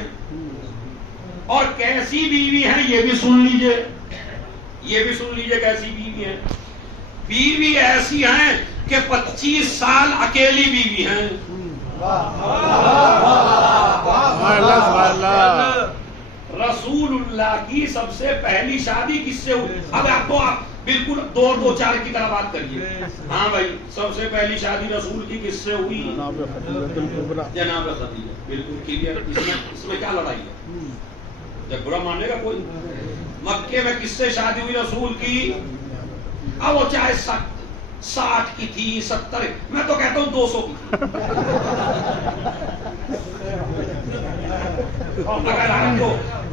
اور کیسی بیوی ہیں یہ بھی سن لیجئے، یہ بھی سن لیجئے کیسی بیوی ہیں۔ بیوی ایسی ہیں کہ 25 سال اکیلی بیوی ہیں۔ رسول اللہ کی سب سے پہلی شادی کس سے ہوئی؟ اب آپ تو آپ بالکل دو چار کی طرح بات کریے۔ ہاں بھائی، سب سے پہلی شادی رسول کی کس سے ہوئی؟ جناب خدیجہ۔ بالکل کلیئر، اس میں کیا لڑائی ہے؟ جب برا مانے گا کوئی؟ مکے میں کس سے شادی ہوئی رسول کی؟ اب وہ چاہے 60 کی تھی، 70، میں تو کہتا ہوں 200 کی۔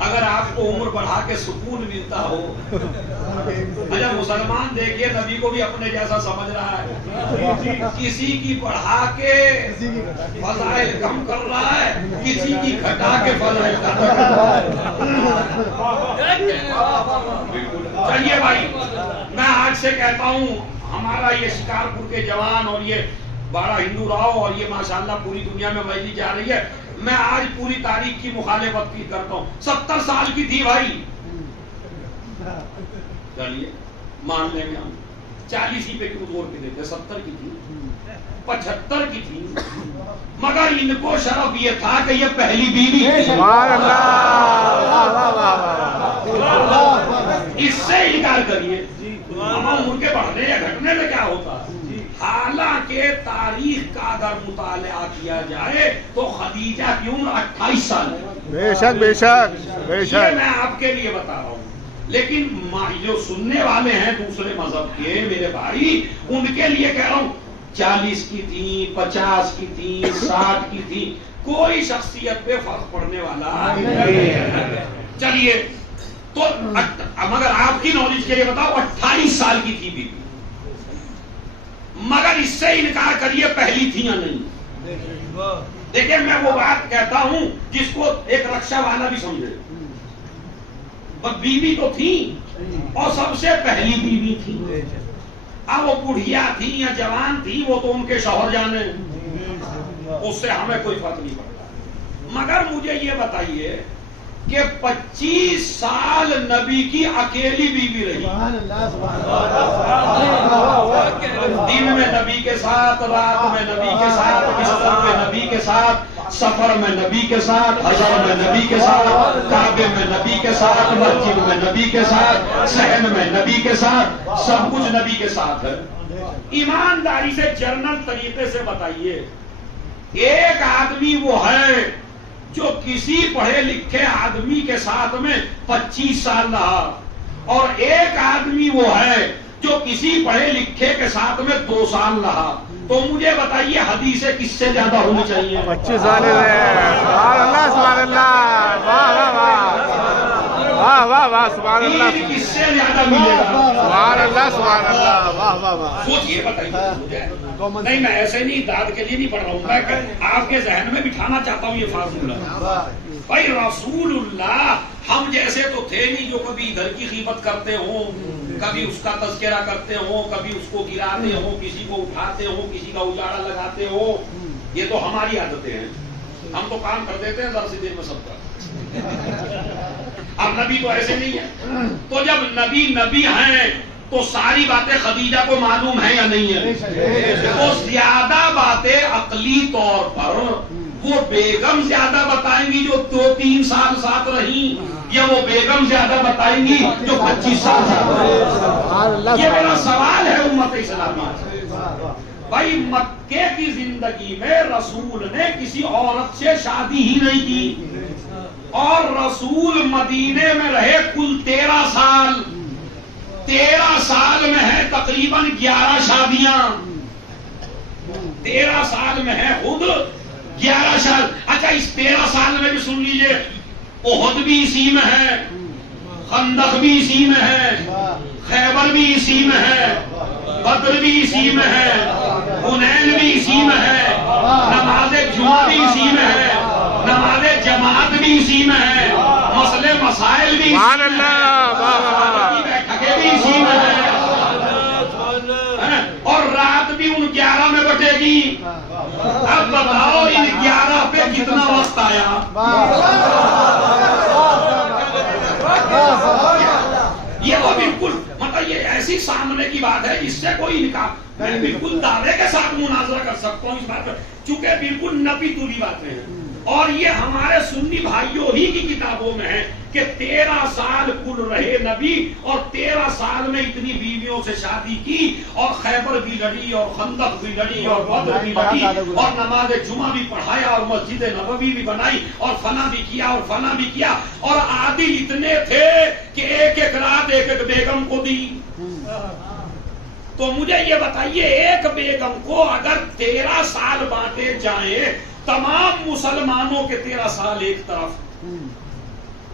اگر آپ کو عمر بڑھا کے سکون ملتا ہو، اچھا مسلمان دیکھیے نبی کو بھی اپنے جیسا سمجھ رہا ہے، کسی کی بڑھا کے فضائل کم کر رہا ہے، کسی کی گھٹا کے فضائل کم کر رہا ہے۔ چلیے بھائی، میں آج سے کہتا ہوں ہمارا یہ شکارپور کے جوان اور یہ بارہ ہندو راؤ اور یہ ماشاءاللہ پوری دنیا میں مجلی جا رہی ہے، میں آج پوری تاریخ کی مخالفت کی کرتا ہوں۔ 70 سال کی تھی بھائی، چلیے مان لیں گے ہم، 40 ہی پہ کیوں زور کے دیتے؟ 70 کی تھی، 75 کی تھی، مگر ان کو شرف یہ تھا کہ یہ پہلی بیوی تھی۔ اس سے انکار کریے، عمر کے بڑھنے یا گھٹنے میں کیا ہوتا؟ حالانکہ تاریخ کا اگر مطالعہ کیا جائے تو خدیجہ کی عمر 28 سال ہے۔ بے شک بے شک بے شک، یہ میں آپ کے لیے بتا رہا ہوں، لیکن جو سننے والے ہیں دوسرے مذہب کے میرے بھائی، ان کے لیے کہہ رہا ہوں 40 کی تھی، 50 کی تھی، 60 کی تھی، کوئی شخصیت پہ فرق پڑنے والا نہیں۔ چلیے تو مگر آپ کی نالج کے لیے بتاؤ 28 سال کی تھی بیوی، مگر اس سے انکار کریے پہلی تھی یا نہیں۔ دیکھیں میں وہ بات کہتا ہوں جس کو ایک رکشہ والا بھی سمجھے، بیوی تو تھی اور سب سے پہلی بیوی تھی۔ اب وہ بڑھیا تھی یا جوان تھی وہ تو ان کے شوہر جانے، اس سے ہمیں کوئی فرق نہیں پڑتا۔ مگر مجھے یہ بتائیے کہ 25 سال نبی کی اکیلی بیوی رہی، دن میں نبی کے ساتھ، رات میں نبی کے ساتھ، بستر میں نبی کے ساتھ، سفر میں نبی کے ساتھ، حضر میں نبی کے ساتھ، کعبے میں نبی کے ساتھ، مسجد میں نبی کے ساتھ، صحن میں نبی کے ساتھ، سب کچھ نبی کے ساتھ ہے۔ ایمانداری سے جنرل طریقے سے بتائیے، ایک آدمی وہ ہے جو کسی پڑھے لکھے آدمی کے ساتھ میں 25 سال رہا، اور ایک آدمی وہ ہے جو کسی پڑھے لکھے کے ساتھ میں 2 سال رہا، تو مجھے بتائیے حدیثیں کس سے زیادہ ہونی چاہیے؟ 25 سال ہے۔ سبحان اللہ سبحان اللہ، واہ واہ واہ، واہ واہ واہ سبحان اللہ دین کس سے زیادہ ملے گا؟ سبحان اللہ سبحان اللہ واہ واہ واہ. سوچئے بتائیے مجھے. نہیں میں ایسے نہیں داد کے لیے نہیں پڑھ رہا ہوں، میں آپ کے ذہن میں بٹھانا چاہتا ہوں یہ فارمولہ. بھائی رسول اللہ ہم جیسے تو تھے نہیں جو کبھی ادھر کی غیبت کرتے ہوں، کبھی اس کا تذکرہ کرتے ہوں، کبھی اس کو گراتے ہوں، کسی کو اٹھاتے ہوں، کسی کا اجاڑا لگاتے ہوں. یہ تو ہماری عادتیں ہیں، ہم تو کام کر دیتے ہیں ذرا سی دیر میں سب کا. اب نبی تو ایسے نہیں ہے. تو جب نبی نبی ہیں تو ساری باتیں خدیجہ کو معلوم ہیں یا نہیں ہے؟ تو زیادہ باتیں عقلی طور پر وہ بیگم زیادہ بتائیں گی جو 2-3 سال ساتھ رہی، یا وہ بیگم زیادہ بتائیں گی جو 25 سال ساتھ رہی؟ یہ میرا سوال ہے امت اسلامیہ سے. بھائی مکے کی زندگی میں رسول نے کسی عورت سے شادی ہی نہیں کی، اور رسول مدینے میں رہے کل 13 سال. 13 سال میں ہے تقریباً 11 شادیاں. 13 سال میں ہے خود 11 سال. اچھا اس 13 سال میں بھی سن لیجئے، احد بھی اسی میں ہے، خندق بھی اسی میں ہے، خیبر بھی اسی میں ہے، بدر بھی اسی میں ہے، حنین بھی اسی میں ہے، نماز جمعہ بھی اسی میں ہے، نماز جماعت بھی اسی میں ہے، مسئلے مسائل بھی سبحان اللہ واہ واہ واہ. بیٹھکیں بھی اسی میں ہے، اور رات بھی ان 11 میں بٹے گی. اب بتاؤ ان 11 پہ کتنا وقت آیا؟ یہ وہ بالکل مطلب یہ ایسی سامنے کی بات ہے جس سے کوئی انکار، میں بالکل دعوے کے ساتھ مناظرہ کر سکتا ہوں اس بات پر، چونکہ بالکل نپی تلی باتیں ہیں. اور یہ ہمارے سنی بھائیوں ہی کی کتابوں میں ہے کہ 13 سال کل رہے نبی، اور 13 سال میں اتنی بیویوں سے شادی کی، اور خیبر بھی لڑی، اور خندق بھی لڑی، اور بدر بھی لڑی، اور نماز جمعہ بھی پڑھایا، اور مسجد نبوی بھی بنائی، اور فنا بھی کیا، اور فنا بھی کیا. اور عادل اتنے تھے کہ ایک ایک رات ایک ایک بیگم کو دی. تو مجھے یہ بتائیے ایک بیگم کو اگر 13 سال بانٹے جائیں، تمام مسلمانوں کے 13 سال ایک طرف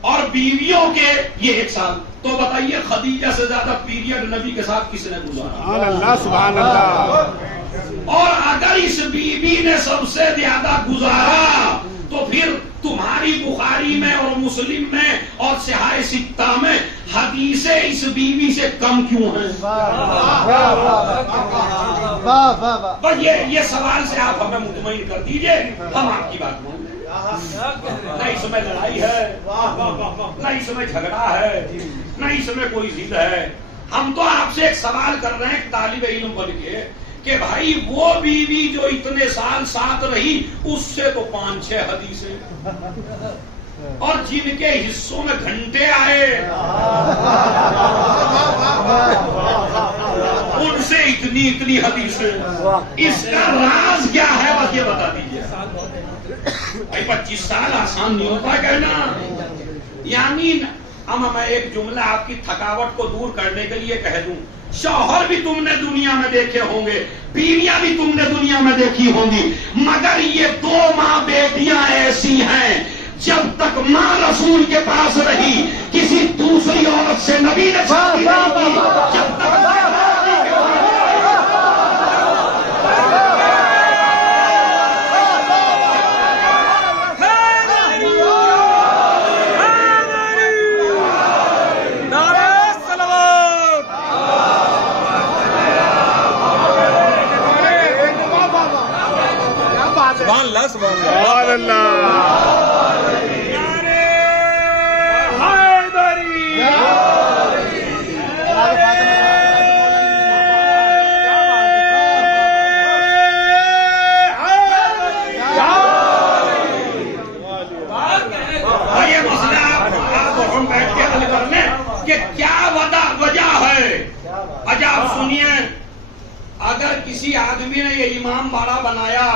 اور بیویوں کے یہ 1 سال، تو بتائیے خدیجہ سے زیادہ پیریڈ نبی کے ساتھ کس نے گزارا؟ سبحان اللہ سبحان اللہ. اور اگر اس بیوی نے سب سے زیادہ گزارا تو پھر تمہاری بخاری میں اور مسلم میں اور صحاح ستہ میں حدیثیں اس بیوی سے کم کیوں ہیں؟ بس یہ سوال سے آپ ہمیں مطمئن کر دیجئے، ہم آپ کی بات مان لیں. نہ اس میں لڑائی ہے، نہ اس میں جھگڑا ہے، نہ اس میں کوئی ضد ہے. ہم تو آپ سے ایک سوال کر رہے ہیں طالب علم بن کے کہ بھائی وہ بیوی جو اتنے سال ساتھ رہی اس سے تو 5-6 حدیثیں، اور جن کے حصوں میں گھنٹے آئے ان سے اتنی حدیثیں. اس کا راز کیا ہے بس یہ بتا دیجیے. 25 سال آسان نہیں ہوتا کہنا. یعنی میں ایک جملہ آپ کی تھکاوٹ کو دور کرنے کے لیے کہہ دوں، شوہر بھی تم نے دنیا میں دیکھے ہوں گے، بیویاں بھی تم نے دنیا میں دیکھی ہوں گی، مگر یہ 2 ماں بیٹیاں ایسی ہیں جب تک ماں رسول کے پاس رہی کسی دوسری عورت سے نبی نے شادی نہیں کی. جب تک سبحان اللہ. اگر کسی آدمی نے یہ امام باڑہ بنایا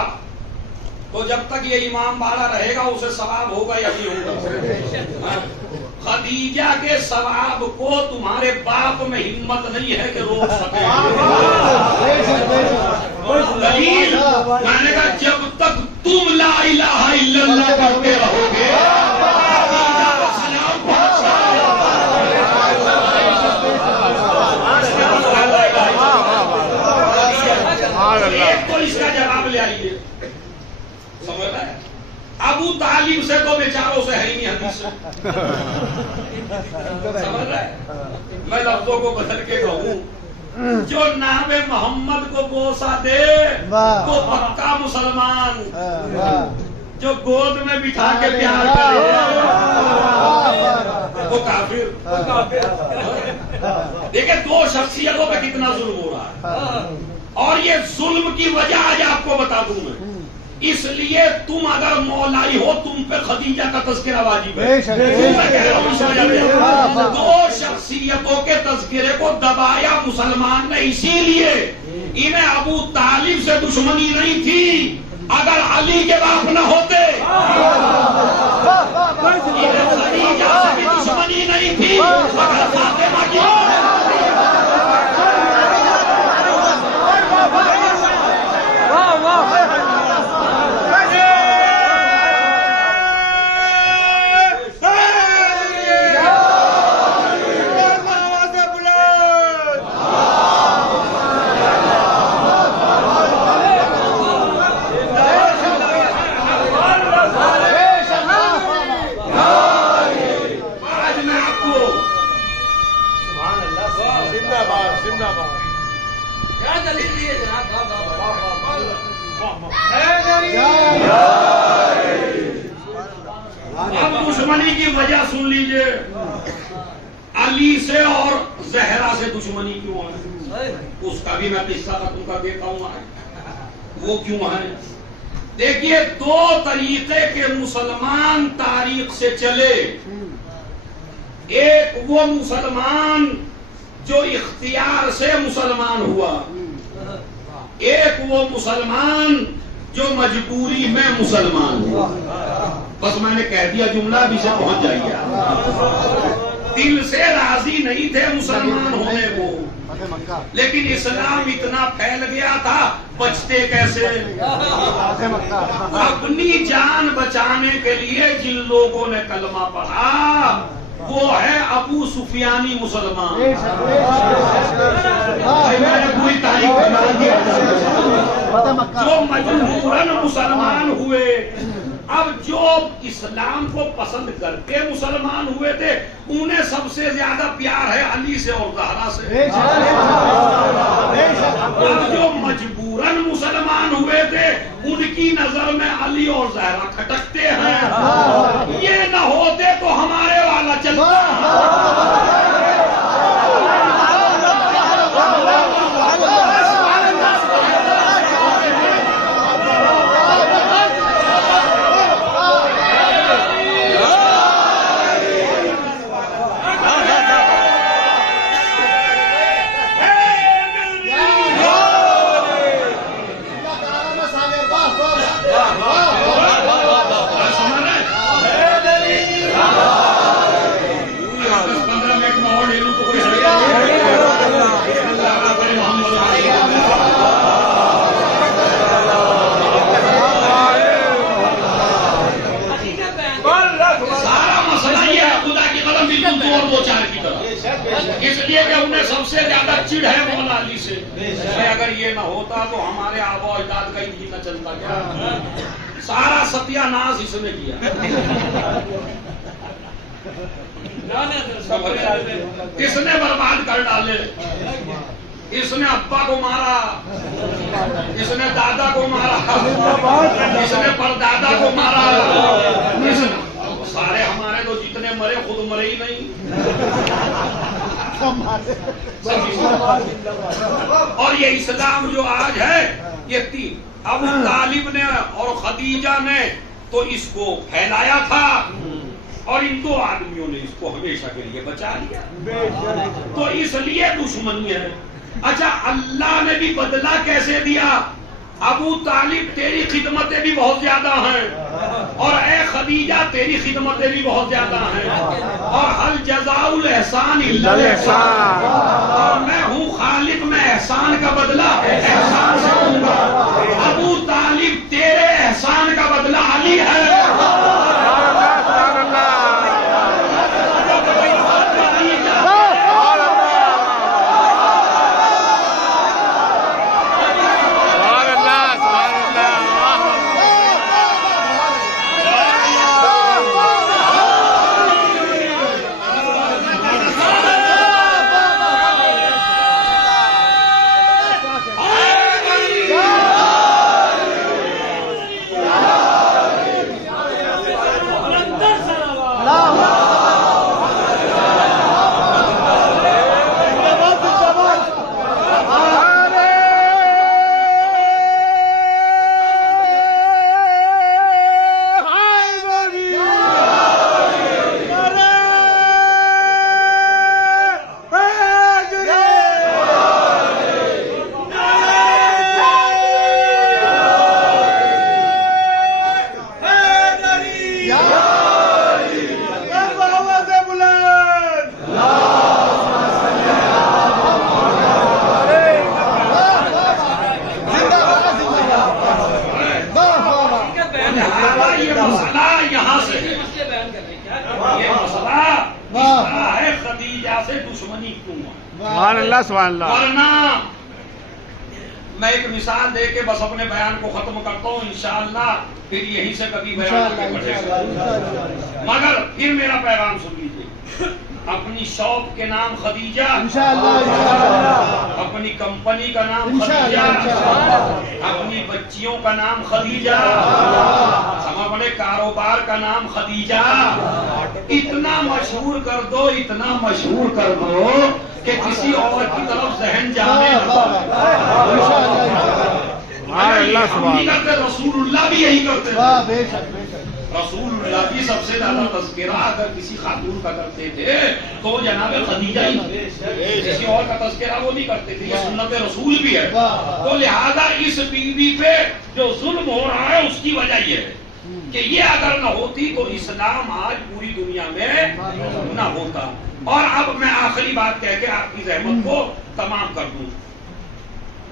تو جب تک یہ امام باڑہ رہے گا اسے ثواب ہوگا یا نہیں ہوگا؟ خدیجہ کے ثواب کو تمہارے باپ میں ہمت نہیں ہے کہ روک سکے. دلیل میں نے کہا جب تک تم لا الہ الا اللہ پڑھتے رہو گے لے آئیے. سمجھ رہا ہے؟ ابو طالب سے تو بیچاروں سے ہے ہی نہیں حدیث سے. سمجھ رہا ہے؟ میں لفظوں کو بدل کے کہوں جو نام محمد کو بوسہ دے وہ پکا مسلمان, جو گود میں بٹھا کے پیار کرے وہ کافر. دیکھیں دو شخصیتوں پہ کتنا ظلم ہو رہا ہے, اور یہ ظلم کی وجہ آج آپ کو بتا دوں میں. اس لیے تم اگر مولائی ہو تم پہ خدیجہ کا تذکرہ واجب ہے. میں کہہ رہا ہوں اس وجہ سے دو شخصیتوں کے تذکرے کو دبایا مسلمان نے اسی لیے. انہیں ابو طالب سے دشمنی نہیں تھی, اگر علی کے باپ نہ ہوتے. انہیں خدیجہ سے بھی دشمنی نہیں تھی اگر فاطمہ کی دشمنی کی وجہ سن لیجئے. علی سے اور زہرا سے دشمنی کیوں ہے اس کا بھی میں قصہ ختم کر دیتا ہوں. وہ کیوں ہے؟ دیکھیے دو طریقے کے مسلمان تاریخ سے چلے. ایک وہ مسلمان جو اختیار سے مسلمان ہوا, ایک وہ مسلمان جو مجبوری میں مسلمان ہوا. بس میں نے کہہ دیا جملہ بھی سے پہنچ جائیے. دل سے راضی نہیں تھے مسلمان ہونے کو, لیکن اسلام اتنا پھیل گیا تھا بچتے کیسے. اپنی جان بچانے کے لیے جن لوگوں نے کلمہ پڑھا وہ ہے ابو سفیانی مسلمان. پوری تاریخ جو مجبوراً مسلمان ہوئے. اب جو اسلام کو پسند کر کے مسلمان ہوئے تھے انہیں سب سے زیادہ پیار ہے علی سے اور زہرا سے. اب جو مجبوراً مسلمان ہوئے تھے ان کی نظر میں علی اور زہرا کھٹکتے ہیں. یہ نہ ہوتے تو ہمارے والا چلتا. اس لیے کہ انہیں سب سے زیادہ چڑ ہے مولا علی سے. اگر یہ نہ ہوتا تو ہمارے آبا و اجداد کا ہی نہ چلتا کیا. سارا ستیہ ناز اس نے کیا. اس نے برباد کر ڈالے. اس نے ابا کو مارا, اس نے دادا کو مارا, اس نے پردادا کو مارا. سارے ہمارے تو جتنے مرے خود مرے ہی نہیں. اور یہ اسلام جو آج ہے یہ ابو طالب نے اور خدیجہ نے تو اس کو پھیلایا تھا اور ان دو آدمیوں نے اس کو ہمیشہ کے لیے بچا لیا. تو اس لیے دشمنی ہے. اچھا اللہ نے بھی بدلہ کیسے دیا؟ ابو طالب تیری خدمتیں بھی بہت زیادہ ہیں اور اے خدیجہ تیری خدمتیں بھی بہت زیادہ ہیں, اور حل جزاء الاحسان الا الاحسان, اور میں ہوں خالق, میں احسان کا بدلہ احسان سے دوں گا. ابو طالب تیرے احسان کا بدلہ علی ہے. یہ مسئلہ یہاں سے ہے، یہ مسئلہ اس طرح ہے خدیجہ سے دشمنی کیوں ہے؟ سبحان اللہ سبحان اللہ. ورنہ میں ایک مثال دے کے بس اپنے بیان کو ختم کرتا ہوں، انشاءاللہ پھر یہیں سے کبھی بیان آگے بڑھے گا. مگر پھر میرا پیغام سن لیجیے، اپنی شاپ کے نام خدیجہ، اپنی کمپنی کا نام خدیجہ، اپنی بچیوں کا نام خدیجہ، ہم اپنے کاروبار کا نام خدیجہ اتنا مشہور کر دو، اتنا مشہور کر دو کہ کسی اور کی طرف ذہن جانے نہیں کرتے. رسول اللہ بھی یہی کرتے ہیں. رسول اللہ بھی سب سے زیادہ تذکرہ اگر کسی خاتون کا کرتے تھے تو جناب خدیجہ ہی تھے، کسی اور کا تذکرہ وہ نہیں کرتے تھے. یہ سنت رسول بھی ہے. تو لہذا اس بیوی پہ جو ظلم ہو رہا ہے اس کی وجہ یہ ہے کہ یہ اگر نہ ہوتی تو اسلام آج پوری دنیا میں نہ ہوتا. اور اب میں آخری بات کہہ کے آپ کی زحمت کو تمام کر دوں.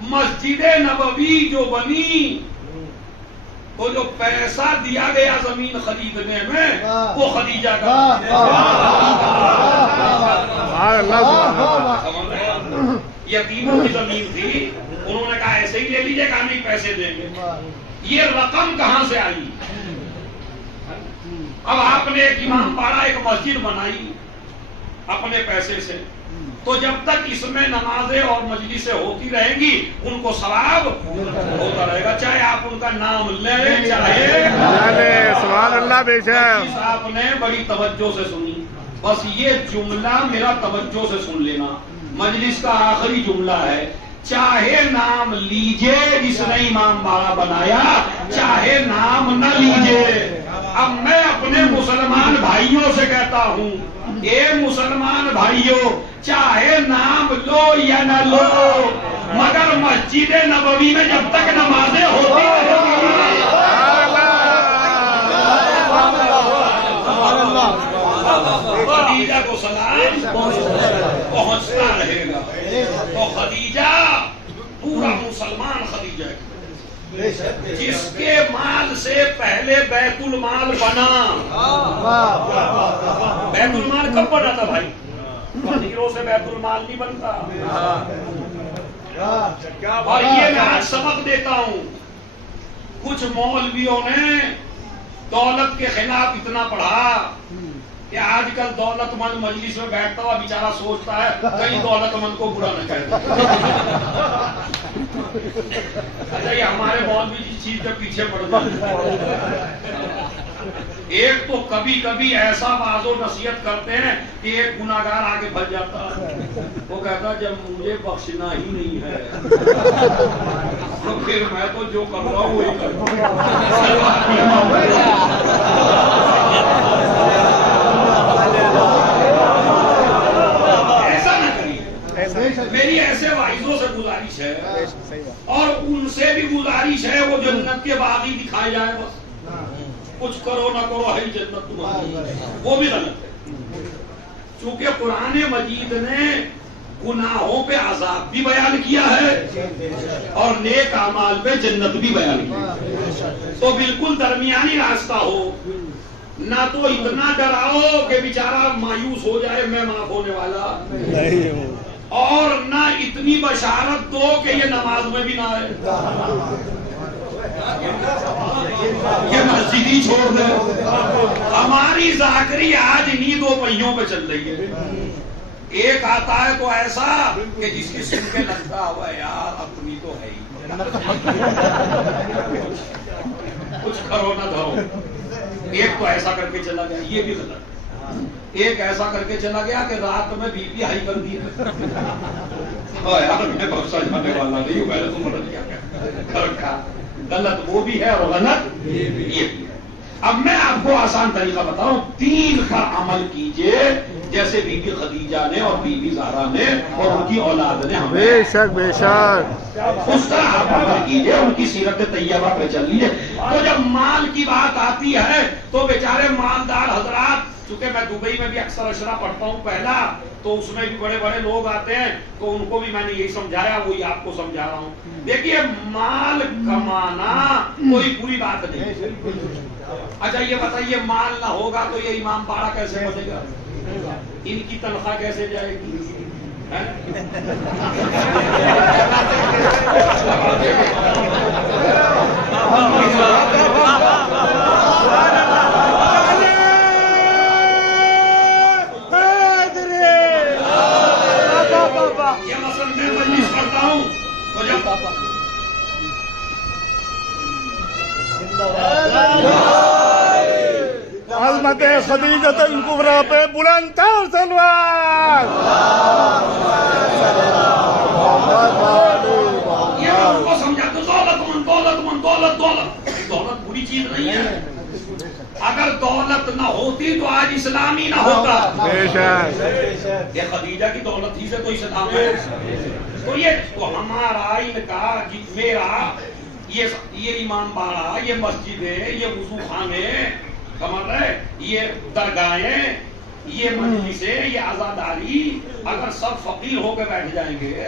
مسجد نبوی جو بنی وہ جو پیسہ دیا گیا زمین خریدنے میں وہ خدیجہ کا. یتیموں کی زمین تھی، انہوں نے کہا ایسے ہی لے لیجیے، کہا نہیں پیسے دیں گے. یہ رقم کہاں سے آئی؟ اب آپ نے ایک امام باڑہ ایک مسجد بنائی اپنے پیسے سے، تو جب تک اس میں نمازیں اور مجلسیں ہوتی رہیں گی ان کو ثواب ہوتا رہے گا، چاہے آپ ان کا نام لیں چاہے. سبحان اللہ. بے شک آپ نے بڑی توجہ سے سنی، بس یہ جملہ میرا توجہ سے سن لینا، مجلس کا آخری جملہ ہے. چاہے نام لیجئے جس نے امام باڑہ بنایا، چاہے نام نہ لیجئے. اب میں اپنے مسلمان بھائیوں سے کہتا ہوں، اے مسلمان بھائیوں، چاہے نام لو یا نہ لو، مگر مسجد نبوی میں جب تک نمازیں ہوتی خدیجہ کو سلام پہنچتا رہے گا. تو خدیجہ پورا مسلمان خدیجہ جس کے مال سے پہلے بیت المال بنا. بیت المال کب بنا تھا بھائی؟ فقیروں سے بیت المال نہیں بنتا. اور یہ میں آج سبق دیتا ہوں، کچھ مولویوں نے دولت کے خلاف اتنا پڑھا کہ آج کل دولت مند مجلس میں بیٹھتا ہوا بیچارہ سوچتا ہے کہیں دولت مند کو برا نہ کہے. اچھا یہ ہمارے مولوی جس چیز کے پیچھے پڑ جاتے. ایک تو کبھی کبھی ایسا واضح و نصیحت کرتے ہیں کہ ایک گناہگار آگے بھج جاتا ہے، وہ کہتا ہے جب مجھے بخشنا ہی نہیں ہے تو پھر میں تو جو کر رہا ہوں وہی کروں. ایسا نہ کریے. میری ایسے واعظوں سے گزارش ہے اور ان سے بھی گزارش ہے، وہ جنت کے باغی دکھائے جائے، بس کچھ کرو نہ کرو ہے جنت تمہاری، وہ بھی غلط ہے. چونکہ قرآن مجید نے گناہوں پہ عذاب بھی بیان کیا ہے اور نیک اعمال پہ جنت بھی بیان کی، تو بالکل درمیانی راستہ ہو. نہ تو اتنا ڈراؤ کہ بیچارہ مایوس ہو جائے میں معاف ہونے والا، اور نہ اتنی بشارت دو کہ یہ نماز میں بھی نہ آئے، یہ مسجد ہی چھوڑ دے. ہماری ذاکری آج انہی دو پہیوں پہ چل رہی ہے. ایک آتا ہے تو ایسا کہ جس کی سن کے لگتا ہوا یار اپنی تو ہے ہی، کچھ کرو نہ دھرو. ایک تو ایسا کر کے چلا گیا، یہ بھی غلط. ایک ایسا کر کے چلا گیا کہ رات میں بی پی ہائی کر دی ہے. یار میں بخشا جانے والا نہیں ہوں، میں نے تو مدد کیا رکھا. غلط وہ بھی ہے اور غلط یہ بھی ہے. اب میں آپ کو آسان طریقہ بتاؤں، دین پر عمل کیجئے جیسے بی بی خدیجہ نے اور بی بی زہرا نے اور ان کی اولاد نے ہمیں. بے شک بے شک. اس طرح آپ عمل کیجئے، ان کی سیرت طیبہ پہ چل لیجئے. تو جب مال کی بات آتی ہے تو بیچارے مالدار حضرات چونکہ میں دبئی میں بھی اکثر اشرا پڑھتا ہوں پہلا، تو اس میں بھی بڑے بڑے لوگ آتے ہیں، تو ان کو بھی میں نے یہی سمجھایا، وہی آپ کو سمجھا رہا ہوں. دیکھیے مال کمانا کوئی بری بات نہیں. اچھا یہ بتائیے مال نہ ہوگا تو یہ امام باڑہ کیسے بنے گا؟ ان کی تنخواہ کیسے جائے گی؟ یہ مثلا میں مجلس کرتا ہوں تو جب عظمت خدیجۃ الکبریٰ پہ بلند تر تلوار. یہ میں ان کو سمجھاتا ہوں دولت من دولت من دولت دولت. دولت بری چیز نہیں ہے. اگر دولت نہ ہوتی تو آج اسلام ہی نہ ہوتا. بے شک. یہ خدیجہ کی دولت ہی سے تو اسلام ہے. تو یہ تو ہمارا ان کا میرا یہ امام باڑہ، یہ مسجدیں، یہ وضو خانے، سمجھ رہے، یہ درگاہیں، یہ مجلسیں، یہ عزاداری، اگر سب فقیر ہو کے بیٹھ جائیں گے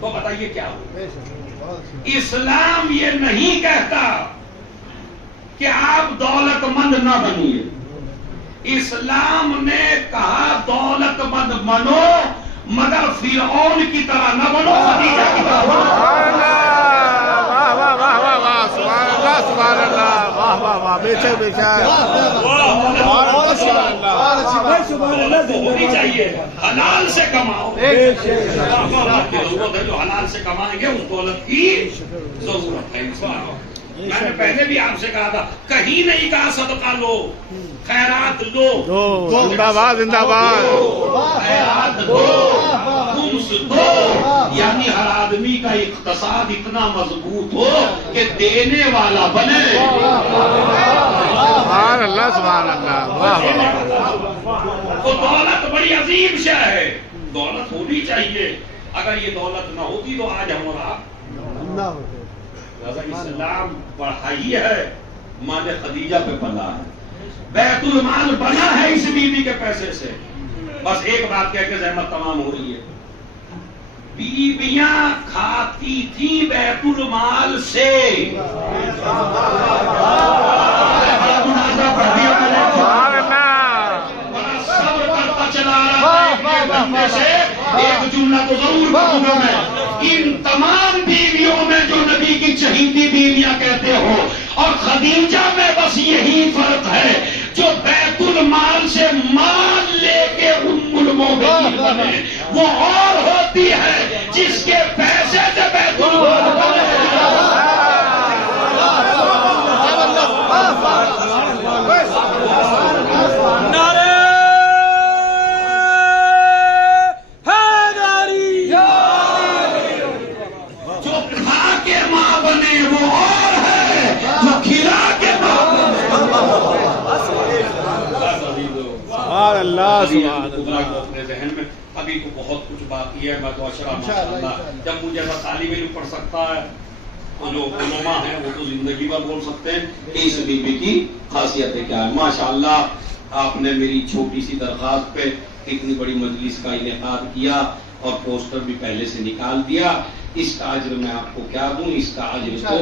تو بتائیے کیا ہو. اسلام یہ نہیں کہتا کہ آپ دولت مند نہ بنیے. اسلام نے کہا دولت مند بنو مگر فرعون کی طرح نہ بنو، خدیجہ کی طرح بنو. واہ واہ واہ واہ واہ، سبحان اللہ سبحان اللہ، واہ واہ واہ، بے شک بے شک. ہونی چاہیے. حلال سے کماؤ. ضرورت ہے جو حلال سے کمائیں گے اس دولت کی ضرورت ہے. میں نے پہلے بھی آپ سے کہا تھا، کہیں نہیں کہا صدقہ لو، خیرات دو، زندہ باد زندہ باد. خیرات دو، خمس دو. یعنی ہر آدمی کا اقتصاد اتنا مضبوط ہو کہ دینے والا بنے. سبحان اللہ سبحان اللہ، واہ واہ. تو دولت بڑی عظیم شے ہے. دولت ہونی چاہیے. اگر یہ دولت نہ ہوتی تو آج ہم اور آپ. اسلام پڑھائی ہے، مال خدیجہ پہ بنا ہے، بیت المال بنا ہے اس بیوی کے پیسے سے. بس ایک بات کہہ کے زحمت تمام ہو رہی ہے. بیویاں کھاتی تھی بیت المال سے. بڑا صبر کرتا چلا رہا سے. ایک جملہ تو ضرور بولوں گا میں، ان تمام بیویوں میں جو نبی کی چہیتی بیویاں کہتے ہو اور خدیجہ میں بس یہی فرق ہے، جو بیت المال سے مال لے کے ام المومنین بنے وہ اور ہوتی ہے جس کے پیسے سے بیت المال بنے. اپنے ذہن میں ابھی تو بہت کچھ باقی ہے. میں تو اشرا ماشاءاللہ جب مجھے ایسا طالب علم پڑھ سکتا ہے، جو علماء ہیں وہ تو زندگی بھر بول سکتے ہیں کہ اس بیوی کی خاصیتیں کیا ہے. ماشاءاللہ آپ نے میری چھوٹی سی درخواست پہ اتنی بڑی مجلس کا انعقاد کیا اور پوسٹر بھی پہلے سے نکال دیا. اس کا اجر میں آپ کو کیا دوں؟ اس کا اجر تو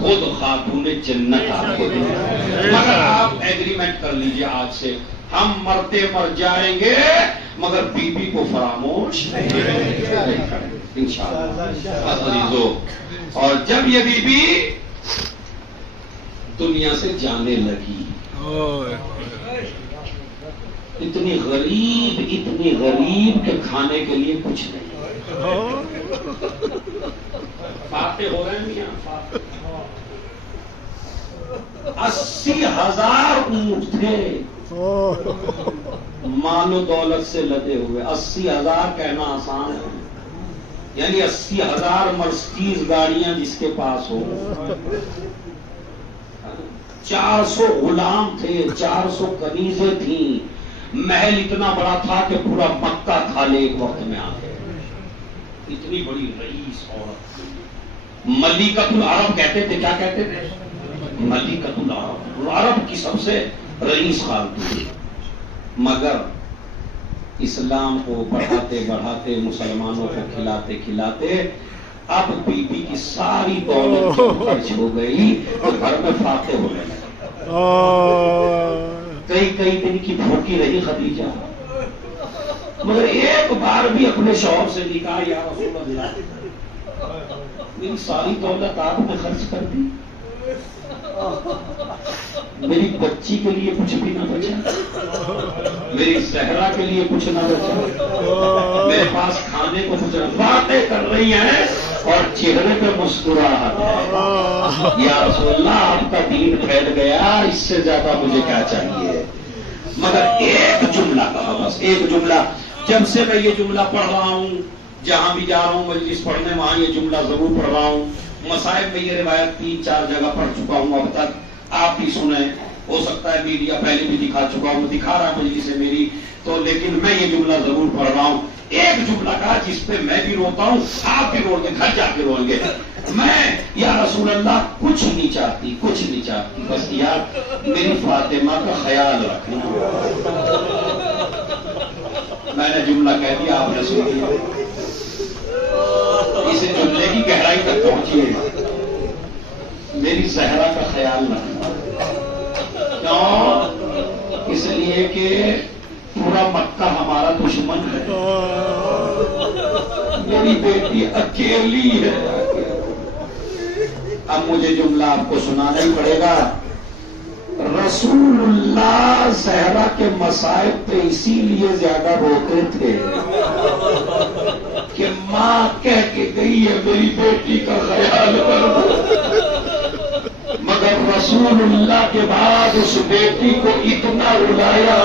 خود خاتون جنت آپ کو دیں. مگر آپ ایگریمنٹ کر لیجئے آج سے، ہم مرتے مر جائیں گے مگر بیوی کو فراموش انشاءاللہ. اور جب یہ بیوی دنیا سے جانے لگی، اتنی غریب کہ کھانے کے لیے کچھ نہیں. فاتح ہو رہے ہیں میاں. 80,000 اونٹ تھے مال و دولت سے لدے ہوئے. 80,000 کہنا آسان ہے، یعنی 80,000 مرسڈیز گاڑیاں جس کے پاس ہو. 400 غلام تھے، 400 کنیزیں تھیں. محل اتنا بڑا تھا کہ پورا مکہ تھالے ایک وقت میں آ گئے. اتنی بڑی رئیس عورت. ملکۃ العرب کہتے تھے. کیا کہتے تھے؟ ملکۃ العرب. عرب کی سب سے رئیس خاتون. مگر اسلام کو بڑھاتے بڑھاتے مسلمانوں کو کھلاتے کھلاتے اب بی بی کی ساری دولت خرچ ہو گئی تو گھر میں فاقے ہونے لگے. کئی دن کی بھوکی رہی خدیجہ، مگر ایک بار بھی اپنے شوہر سے نہیں کہا یا رسول اللہ میری ساری دولت آپ نے خرچ کر دی، میری بچی کے لیے کچھ بھی نہ بچا، میری زہرا کے لیے کچھ نہ بچا، میرے پاس کھانے کو کچھ نہ. باتیں کر رہی ہیں اور چہرے پہ مسکراہٹ ہے. یا رسول اللہ آپ کا دین پھیل گیا، اس سے زیادہ مجھے کیا چاہیے. مگر ایک جملہ کہا، بس ایک جملہ. جب سے میں یہ جملہ پڑھ رہا ہوں، جہاں بھی جا رہا ہوں مجلس پڑھنے وہاں یہ جملہ ضرور پڑھ رہا ہوں. مصائب میں یہ روایت 3-4 جگہ پڑھ چکا ہوں اب تک، آپ بھی سنیں. ہو سکتا ہے میڈیا پہلے بھی دکھا چکا ہوں، دکھا رہا مجلس سے میری تو، لیکن میں یہ جملہ ضرور پڑھ رہا ہوں. ایک جملہ کہا جس پہ میں بھی روتا ہوں، آپ بھی رو گے، گھر جا کے روئیں گے. میں یا رسول اللہ کچھ نہیں چاہتی، کچھ نہیں چاہتی، بس یار میری فاطمہ کا خیال رکھنا. میں نے جملہ کہہ دیا، آپ نے سن لیا. اس جملے کی گہرائی تک پہنچیے. میری زہرا کا خیال رکھنا. کیوں؟ اس لیے کہ پورا مکہ ہمارا دشمن ہے، میری بیٹی اکیلی ہے. اب مجھے جملہ آپ کو سنانا ہی پڑے گا. رسول اللہ زہرا کے مصائب پہ اسی لیے زیادہ روتے تھے کہ ماں کہہ کے گئی ہے میری بیٹی کا خیال کرو، مگر رسول اللہ کے بعد اس بیٹی کو اتنا رلایا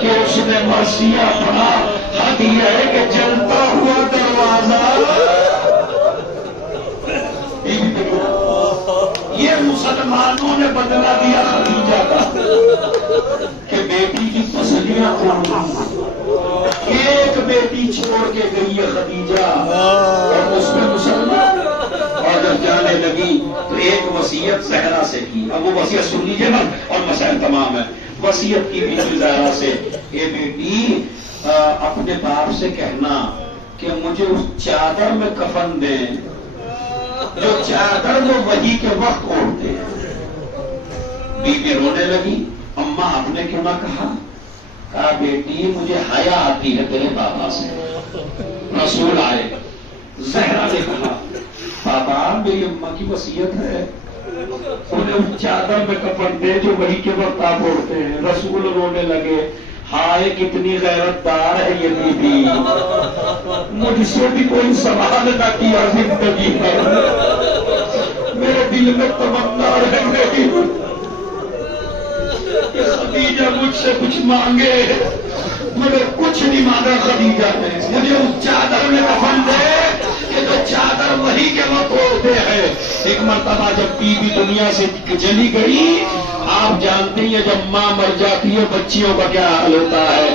کہ اس نے مرثیہ پڑھا. حد یہ ہے کہ جلتا ہوا دروازہ. یہ مسلمانوں نے بدلا دیا خدیجہ کا کہ بیٹی کی تسلیاں ایک بیٹی چھوڑ کے گئی ہے خدیجہ اور اس میں مسلمان. اور جب جانے لگی تو ایک وصیت زہرا سے کی. اب وہ وصیت سن لیجیے نا اور مسائل تمام ہے. وصیت کی بھی زہرا سے، اے بیٹی اپنے باپ سے کہنا کہ مجھے اس چادر میں کفن دیں جو چادر وہ وحی کے وقت اوڑھتے ہیں. بی بی رونے لگی. اماں آپ نے کیوں نہ کہا؟ کہا بیٹی مجھے حیا آتی ہے تیرے بابا سے. رسول آئے. زہرا نے کہا بابا میری اماں کی وصیت ہے انہیں چادر میں کفن دے جو وحی کے وقت آپ اوڑھتے ہیں. رسول رونے لگے. ہائے کتنی غیرت دار ہے یہ بی بی، مجھ سے بھی کوئی سوال نہ کیا زندگی میں. میرے دل میں تمنا رہ گئی کہ خدیجہ مجھ سے کچھ مانگے، مگر کچھ نہیں مانگا خدیجہ نے. مجھے اس چادر میں کفن دے کہ جو چادر وہی کے وقت اوڑھتے ہیں. ایک مرتبہ جب بی بی دنیا سے چلی گئی، آپ جانتے ہیں جب ماں مر جاتی ہے بچیوں کا کیا حال ہوتا ہے.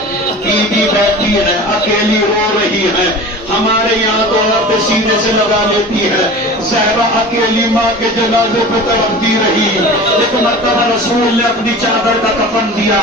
بی بی بیٹھی ہے اکیلی رو رہی ہے. ہمارے یہاں تو عورتیں سینے سے لگا لیتی ہے. زہرا اکیلی ماں کے جنازے پہ تڑپتی رہی. ایک مرتبہ رسول نے اپنی چادر کا کفن دیا.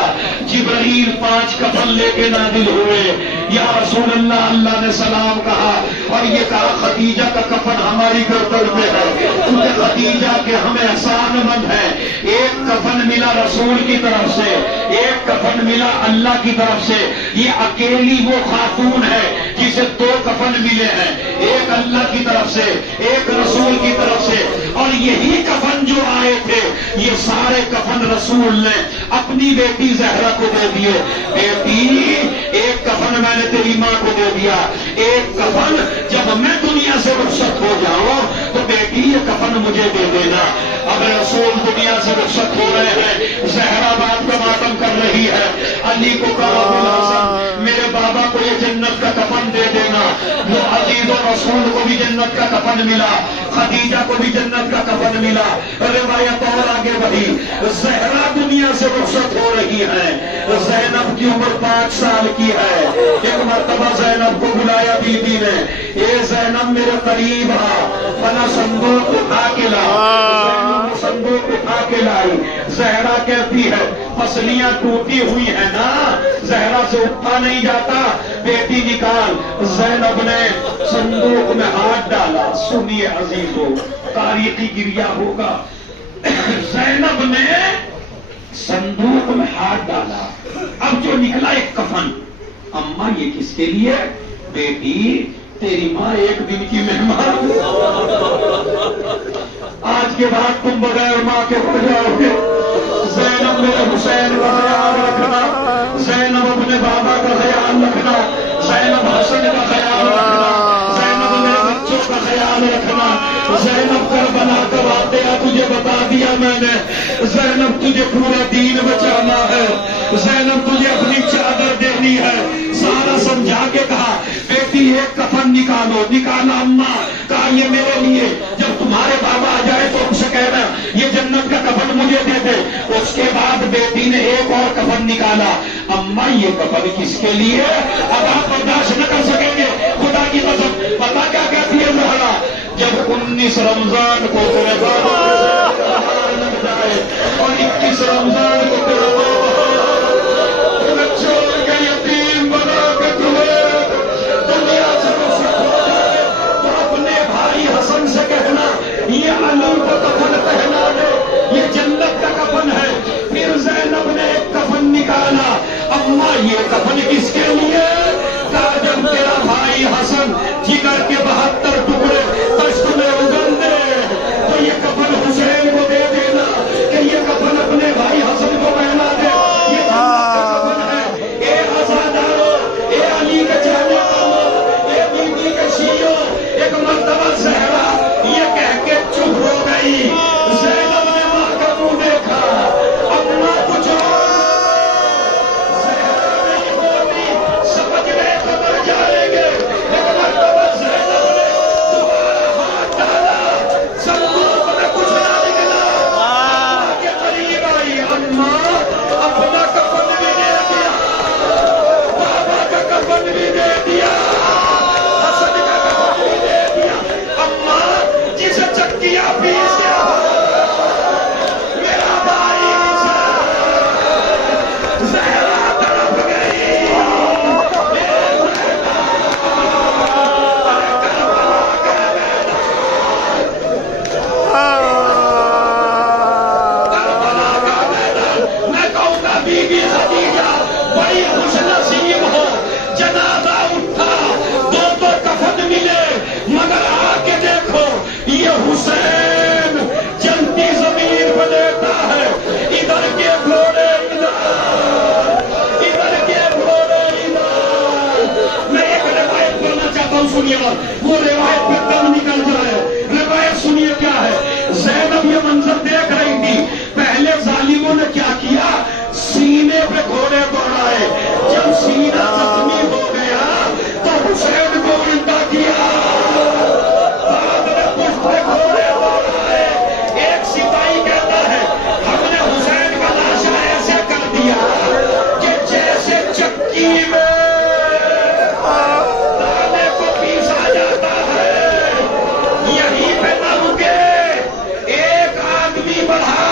جبرائیل 5 کفن لے کے نازل ہوئے. یا رسول اللہ، اللہ نے سلام کہا اور یہ کہا خدیجہ کا کفن ہماری گردن میں ہے کیونکہ خدیجہ کے ہمیں احسان مند ہے. ایک کفن ملا رسول کی طرف سے، ایک کفن ملا اللہ کی طرف سے. یہ اکیلی وہ خاتون ہے جسے 2 کفن ملے ہیں، ایک اللہ کی طرف سے ایک رسول کی طرف سے. اور یہی کفن جو آئے تھے یہ سارے کفن رسول نے اپنی بیٹی زہرا کو دے دیے. بیٹی ایک کفن میں نے تیری ماں کو دے دیا، ایک کفن جب میں دنیا سے رخصت ہو جاؤں تو بیٹی یہ کفن مجھے دے دینا. اب رسول دنیا سے رخصت ہو رہے ہیں، زہرا باپ کا ماتم کر رہی ہے. علی کو کہا الحسن میرے بابا کو یہ جنت کا کفن دے دینا. وہ عزیز و رسول کو بھی جنت کا کفن ملا، خدیجہ کو بھی جنت کا کفن ملا. روایت اور آگے بڑھی. زہرا دنیا سے رخصت ہو رہی ہے. زینب کی عمر 5 سال کی ہے. ایک مرتبہ زینب کو بلایا بی بی نے. اے زینب میرے قریب آ، فنا صندوق اٹھا کے لا. صندوق اٹھا کے لائی. زہرا کہتی ہے پسلیاں ٹوٹی ہوئی ہیں نا، زہرا سے اٹھا نہیں جاتا، بیٹی نکال۔ زینب نے صندوق میں ہاتھ ڈالا، سنیے عزیزو تاریخی گریہ ہوگا، زینب نے صندوق میں ہاتھ ڈالا، اب جو نکلا ایک کفن۔ اماں یہ کس کے لیے؟ بیٹی تیری ماں ایک دن کی مہمان، آج کے بعد تم بغیر ماں کے ہو جاؤ گے۔ زینب میرے حسین کا خیال رکھنا، زینب اپنے بابا کا خیال رکھنا، زینب حسن کا خیال رکھنا، زینب میرے بچوں کا خیال رکھنا۔ زینب کربلا کا واقعہ تجھے بتا دیا میں نے، زینب تجھے پورا دین بچانا ہے، زینب تجھے اپنی چادر دینی ہے۔ سارا سمجھا کے کہا بیٹی ایک کفن نکالو، نکالا اماں، کہا یہ میرے لیے، جب تمہارے بابا آ جائے تو ان سے کہنا یہ جنت کا کفن مجھے دے دے۔ اس کے بعد بیٹی نے ایک اور کفن نکالا، اماں یہ کفن کس کے لیے؟ اب آپ برداشت نہ کر سکیں گے، خدا کی قسم پتا کیا کہتی ہے زہرا، جب 19 رمضان کو تیرے بابا لگ جائے اور 21 رمضان کو تیرے چھوڑ کے یتیم بنا کے تمہیں دنیا سے رخصت ہو جائے تو اپنے بھائی حسن سے کہنا یہ علی کو کفن پہنا دے، یہ جنت کا کفن ہے۔ پھر زینب نے ایک کفن نکالا، اماں یہ کفن کس کے لیے؟ کہا جب تیرا بھائی حسن جگر کے 72 ٹکڑے دشت میں اگل دے تو یہ کفن حسین کو دے دینا کہ یہ کفن اپنے بھائی حسن کو پہنا دے، یہ جنت کا کفن ہے۔ اے عزادارو، اے علی کے چاہنے والوں، اے بیوی کے شیعوں، ایک مرتبہ زہرا یہ کہہ کے چپ ہو گئی۔ زینب نے ماں کا منہ دیکھا، اپنا کچھ زہرا نہیں بولی، سمجھ گئے تو مر جائیں گے۔ ایک مرتبہ زینب نے دوبارہ ہاتھ ڈالا، صندوق میں کچھ نہ نکلا، اماں کے قریب آئی، اماں اپنا کفن بھی دے دیا، بابا کا کفن بھی دے دیا، حسن کا کفن بھی دے دیا۔ اماں جسے چکیا پیسیا میرا بھائی زہرا تڑپ گئی، میں کہوں گا بی بی خدیجہ بڑی خوش نصیب ہو، جنازہ اٹھا، دو کفن ملے، مگر آ کے دیکھو یہ حسین جلتی زمین پہ لیتا ہے، ادھر کے گھوڑے ادھر، ادھر کے گھوڑے ادھر۔ میں ایک روایت بولنا چاہتا ہوں، سنیے گا، وہ روایت پہ دم نکل جائے۔ روایت سنیے کیا ہے، زینب یہ منظر دیکھ رہی تھی، پہلے ظالموں نے کیا کیا، سینے پہ گھوڑے دوڑائے، جب سینہ زخمی ہو گیا تو حسین کو الٹا کیا، بعد میں پشت پہ گھوڑے دوڑائے۔ ایک سپاہی کہتا ہے ہم نے حسین کا لاشا ایسے کر دیا کہ جیسے چکی میں دانے کو پیسا جاتا ہے، یہیں پہ نہ رکے، ایک آدمی بڑھا،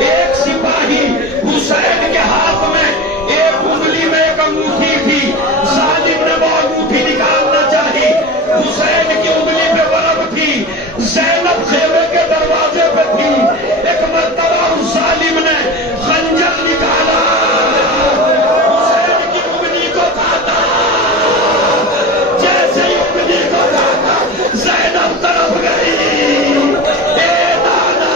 ایک سپاہی، حسین کے ہاتھ میں ایک انگلی میں ایک انگوٹھی تھی، ظالم نے وہ انگوٹھی نکالنا چاہی، حسین کی انگلی پہ برف تھی، زینب خیمے کے دروازے پہ تھی، ایک مرتبہ اس ظالم نے خنجر نکالا، حسین کی انگلی کو کاٹا، جیسے ہی انگلی کو کاٹا زینب طرف گئی، اے نانا،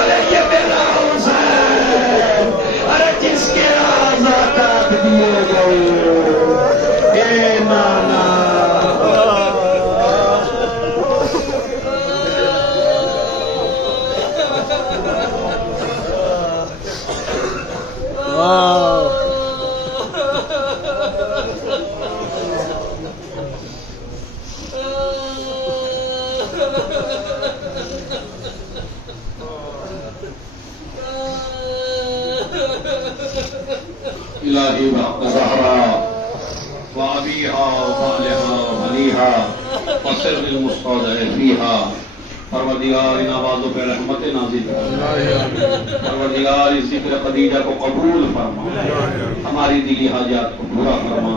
ارے یہ میرا حسین، ارے جس کے آزا کاٹ دیے گئے، اے نانا۔ الہی بحق زہرا وابیہا وبالہا وبنیہا وسر المستودع فیہا، پروردگار پروردگار ان آوازوں پہ رحمت نازل فرما، پروردگار اس ذکر خدیجہ کو قبول فرما، ہماری دلی حاجات کو پورا فرما،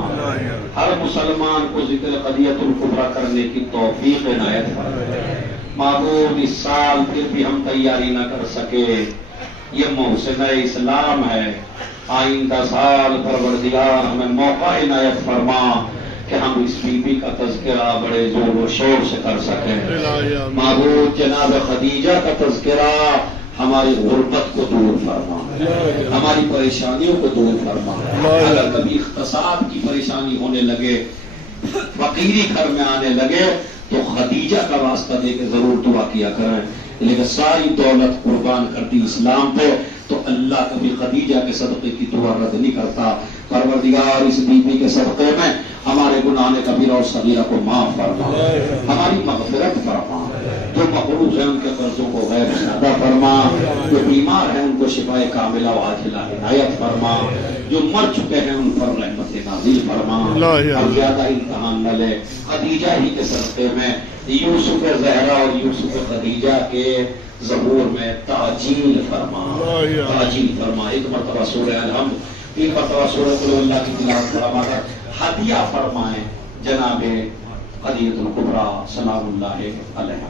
ہر مسلمان کو ذکر خدیجۃ الکبریٰ کرنے کی توفیق عنایت فرما۔ معبود اس سال پھر بھی ہم تیاری نہ کر سکے، یہ محسن اسلام ہے، آئندہ سال پروردگار ہمیں موقع عنایت فرما کہ ہم اس بی بی کا تذکرہ بڑے زور و شور سے کر سکیں۔ معبود جناب خدیجہ کا تذکرہ ہماری غربت کو دور فرما، ہماری پریشانیوں کو دور فرما۔ اگر کبھی اقتصاد کی پریشانی ہونے لگے، فقیری گھر میں آنے لگے، تو خدیجہ کا واسطہ دے کے ضرور دعا کیا کریں، لیکن ساری دولت قربان کرتی اسلام پہ تو اللہ کبھی خدیجہ کے صدقے کی دعا رد نہیں کرتا۔ پروردگار اس بی بی کے صدقے میں ہمارے گناہ کبیرہ اور صغیرہ کو معاف فرما، ہماری مغفرت فرما، جو مقروض ہیں ان کے قرضوں کو غیر سادہ فرما، جو بیمار ہیں ان کو شفائے کاملہ و عاجلہ عنایت فرما، جو مر چکے ہیں ان پر رحمت نازل فرما، اور زیادہ امتحان نہ لے۔ خدیجہ ہی کے صدقے میں یوسف زہرا اور یوسف خدیجہ کے ظہور میں تعجیل فرما، تعجیل فرما۔ ایک مرتبہ سورہ الحمد، ایک مرتبہ سورہ قل اللہ کی تلاوت فرما کر ہدیہ فرمائیں جناب خدیجۃ الکبریٰ سلام اللہ علیہا۔